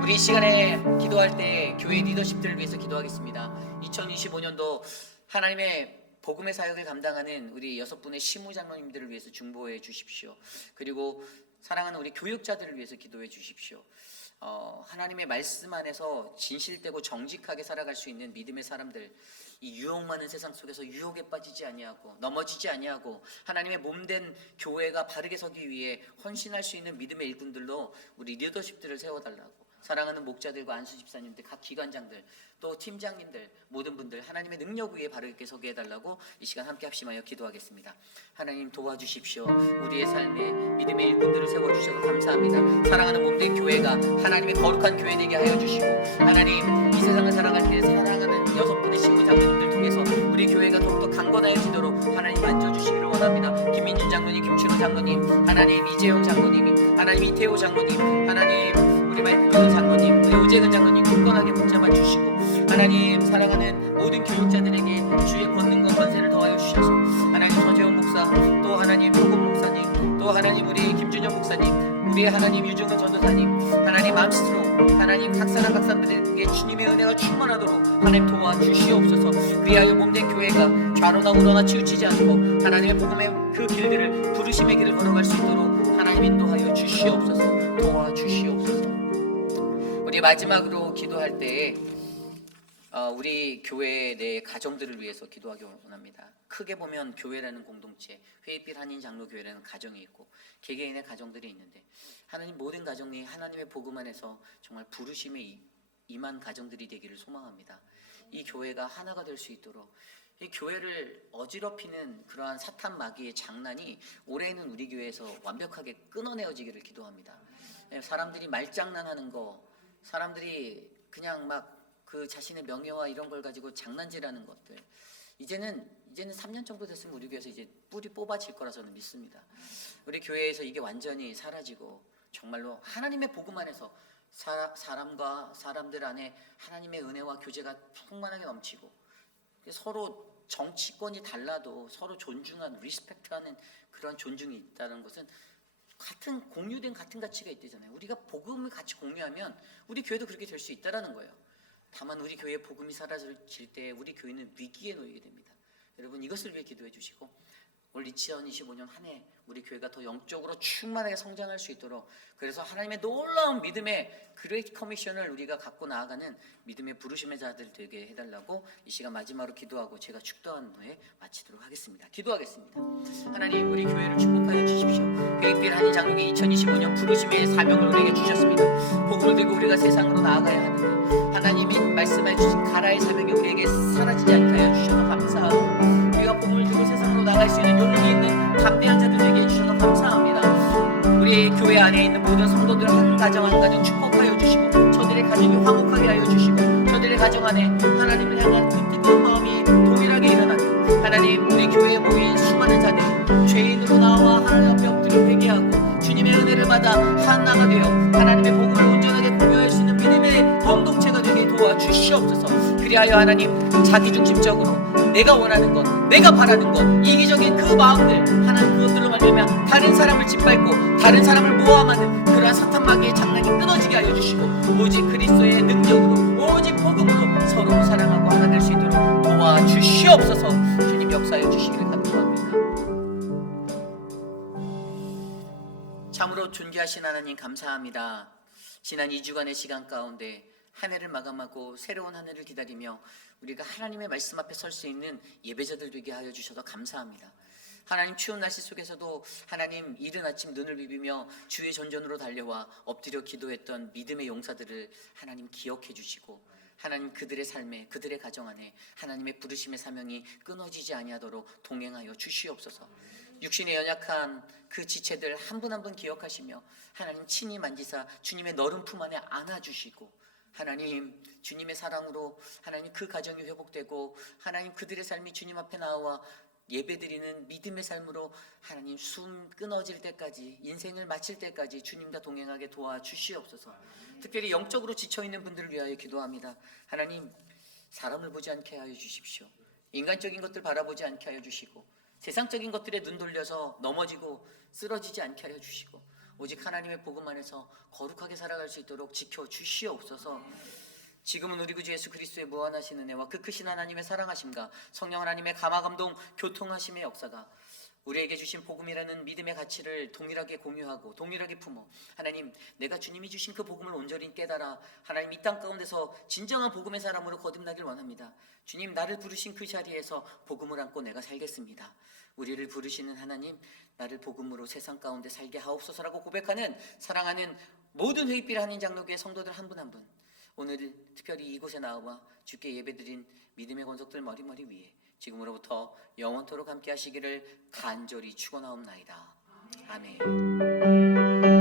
우리 이 시간에 기도할 때 교회 리더십들을 위해서 기도하겠습니다. 2025년도 하나님의 복음의 사역을 감당하는 우리 6분의 시무장로님들을 위해서 중보해 주십시오. 그리고 사랑하는 우리 교육자들을 위해서 기도해 주십시오. 하나님의 말씀 안에서 진실되고 정직하게 살아갈 수 있는 믿음의 사람들, 이 유혹 많은 세상 속에서 유혹에 빠지지 아니하고 넘어지지 아니하고 하나님의 몸된 교회가 바르게 서기 위해 헌신할 수 있는 믿음의 일꾼들로 우리 리더십들을 세워달라고, 사랑하는 목자들과 안수 집사님들, 각 기관장들, 또 팀장님들, 모든 분들 하나님의 능력 위에 바르게 서게 해달라고 이 시간 함께 합심하여 기도하겠습니다. 하나님 도와주십시오. 우리의 삶에 믿음의 일꾼들을 세워주셔서 감사합니다. 사랑하는 몸된 교회가 하나님의 거룩한 교회 되게 하여 주시고 하나님 이 세상을 살아갈 때 사랑하는 6분의 신부장로님들 통해서 우리 교회가 더욱더 강건해지도록 하나님 만져주시기를 원합니다. 김민준 장로님, 김춘호 장로님, 하나님 이재용 장로님, 하나님 이태호 장로님, 하나님 우리 말씀하는 장로님, 우리 오재근 장로님 굳건하게 붙잡아 주시고 하나님 사랑하는 모든 교육자들에게 주의 권능과 권세를 더하여 주셔서 하나님 서재원 목사, 또 하나님 효금 목사님, 또 하나님 우리 김준영 목사님, 우리 하나님 유정은 전도사님, 하나님 암스트롱, 하나님 각 사람 각 사람들에게 주님의 은혜가 충만하도록 하나님 도와주시옵소서. 그리하여 몸된 교회가 좌로나 우로나 치우치지 않고 하나님의 복음의 그 길들을 부르심의 길을 걸어갈 수 있도록 하나님 인도하여 주시옵소서. 도와주시옵소서. 우리 마지막으로 기도할 때 우리 교회 내 가정들을 위해서 기도하기 원합니다. 크게 보면 교회라는 공동체, 회의빛 한인 장로교회라는 가정이 있고 개개인의 가정들이 있는데 하나님 모든 가정이 하나님의 복음 안에서 정말 부르심에 임한 가정들이 되기를 소망합니다. 이 교회가 하나가 될 수 있도록 이 교회를 어지럽히는 그러한 사탄 마귀의 장난이 올해는 우리 교회에서 완벽하게 끊어내어지기를 기도합니다. 사람들이 말장난하는 거, 사람들이 그냥 막 그 자신의 명예와 이런 걸 가지고 장난질하는 것들, 이제는 3년 정도 됐으면 우리 교회에서 이제 뿌리 뽑아질 거라 저는 믿습니다. 우리 교회에서 이게 완전히 사라지고 정말로 하나님의 복음 안에서 사람과 사람들 안에 하나님의 은혜와 교제가 풍만하게 넘치고 서로 정치권이 달라도 서로 존중하는, 리스펙트하는 그런 존중이 있다는 것은 같은 공유된 같은 가치가 있대잖아요. 우리가 복음을 같이 공유하면 우리 교회도 그렇게 될 수 있다라는 거예요. 다만 우리 교회의 복음이 사라질 때 우리 교회는 위기에 놓이게 됩니다. 여러분 이것을 위해 기도해 주시고 올 2025년 한 해 우리 교회가 더 영적으로 충만하게 성장할 수 있도록, 그래서 하나님의 놀라운 믿음의 그레이트 커미션을 우리가 갖고 나아가는 믿음의 부르심의 자들 되게 해달라고 이 시간 마지막으로 기도하고 제가 축도한 후에 마치도록 하겠습니다. 기도하겠습니다. 하나님 우리 교회를 축복하여 주십시오. 회익빛 한인 장로교 2025년 부르심의 사명을 우리에게 주셨습니다. 복음을 들고 우리가 세상으로 나아가야 하는데 하나님이 말씀해 주신 가라의 사명이 우리에게 사라지지 않게 하여 주셔서 감사하고 우리가 복음을 들고 세상으로 나갈 수 있는 용기 있는 담대한 자들 되게 해주셔서 감사합니다. 우리 교회 안에 있는 모든 성도들 한 가정 한 가정 축복하여 주시고 저들의 가정이 화목하게 하여 주시고 저들의 가정 안에 하나님을 향한 그 뜨거운 마음이 동일하게 일어나며 하나님 우리 교회에 모인 수많은 자들이 죄인으로 나와 하나님 앞에 엎드려 회개하고 주님의 은혜를 받아 하나가 되어 하나님의 복음을 온전하게 공유할 수 있는 믿음의 공동체가 되게 도와주시옵소서. 그리하여 하나님 자기중심적으로 내가 원하는 것, 내가 바라는 것, 이기적인 그 마음들 하나님 그것들로 말미암아 다른 사람을 짓밟고 다른 사람을 모함하는 그러한 사탄 마귀의 장난이 끊어지게 하여 주시고 오직 그리스도의 능력으로 오직 복음으로 서로 사랑하고 하나 될 수 있도록 도와주시옵소서. 주님 역사해 주시기를 간구합니다. 참으로 존귀하신 하나님 감사합니다. 지난 2주간의 시간 가운데 한 해를 마감하고 새로운 한 해를 기다리며 우리가 하나님의 말씀 앞에 설 수 있는 예배자들 되게 하여 주셔서 감사합니다. 하나님 추운 날씨 속에서도 하나님 이른 아침 눈을 비비며 주의 전전으로 달려와 엎드려 기도했던 믿음의 용사들을 하나님 기억해 주시고 하나님 그들의 삶에 그들의 가정 안에 하나님의 부르심의 사명이 끊어지지 아니하도록 동행하여 주시옵소서. 육신의 연약한 그 지체들 한 분 한 분 기억하시며 하나님 친히 만지사 주님의 너른 품 안에 안아주시고 하나님 주님의 사랑으로 하나님 그 가정이 회복되고 하나님 그들의 삶이 주님 앞에 나와 예배드리는 믿음의 삶으로 하나님 숨 끊어질 때까지 인생을 마칠 때까지 주님과 동행하게 도와주시옵소서. 특별히 영적으로 지쳐있는 분들을 위하여 기도합니다. 하나님 사람을 보지 않게 하여 주십시오. 인간적인 것들 바라보지 않게 하여 주시고 세상적인 것들에 눈 돌려서 넘어지고 쓰러지지 않게 하여 주시고 오직 하나님의 복음 안에서 거룩하게 살아갈 수 있도록 지켜주시옵소서. 지금은 우리 구주 예수 그리스도의 무한하신 은혜와 그 크신 하나님의 사랑하심과 성령 하나님의 감화감동 교통하심의 역사가 우리에게 주신 복음이라는 믿음의 가치를 동일하게 공유하고 동일하게 품어 하나님 내가 주님이 주신 그 복음을 온전히 깨달아 하나님 이 땅 가운데서 진정한 복음의 사람으로 거듭나길 원합니다. 주님 나를 부르신 그 자리에서 복음을 안고 내가 살겠습니다. 우리를 부르시는 하나님 나를 복음으로 세상 가운데 살게 하옵소서라고 고백하는 사랑하는 모든 회의필 한인 장로교회 성도들 한 분 한 분 오늘 특별히 이곳에 나와 주께 예배드린 믿음의 권속들 머리머리 위에 지금으로부터 영원토록 함께 하시기를 간절히 축원하옵나이다. 아멘.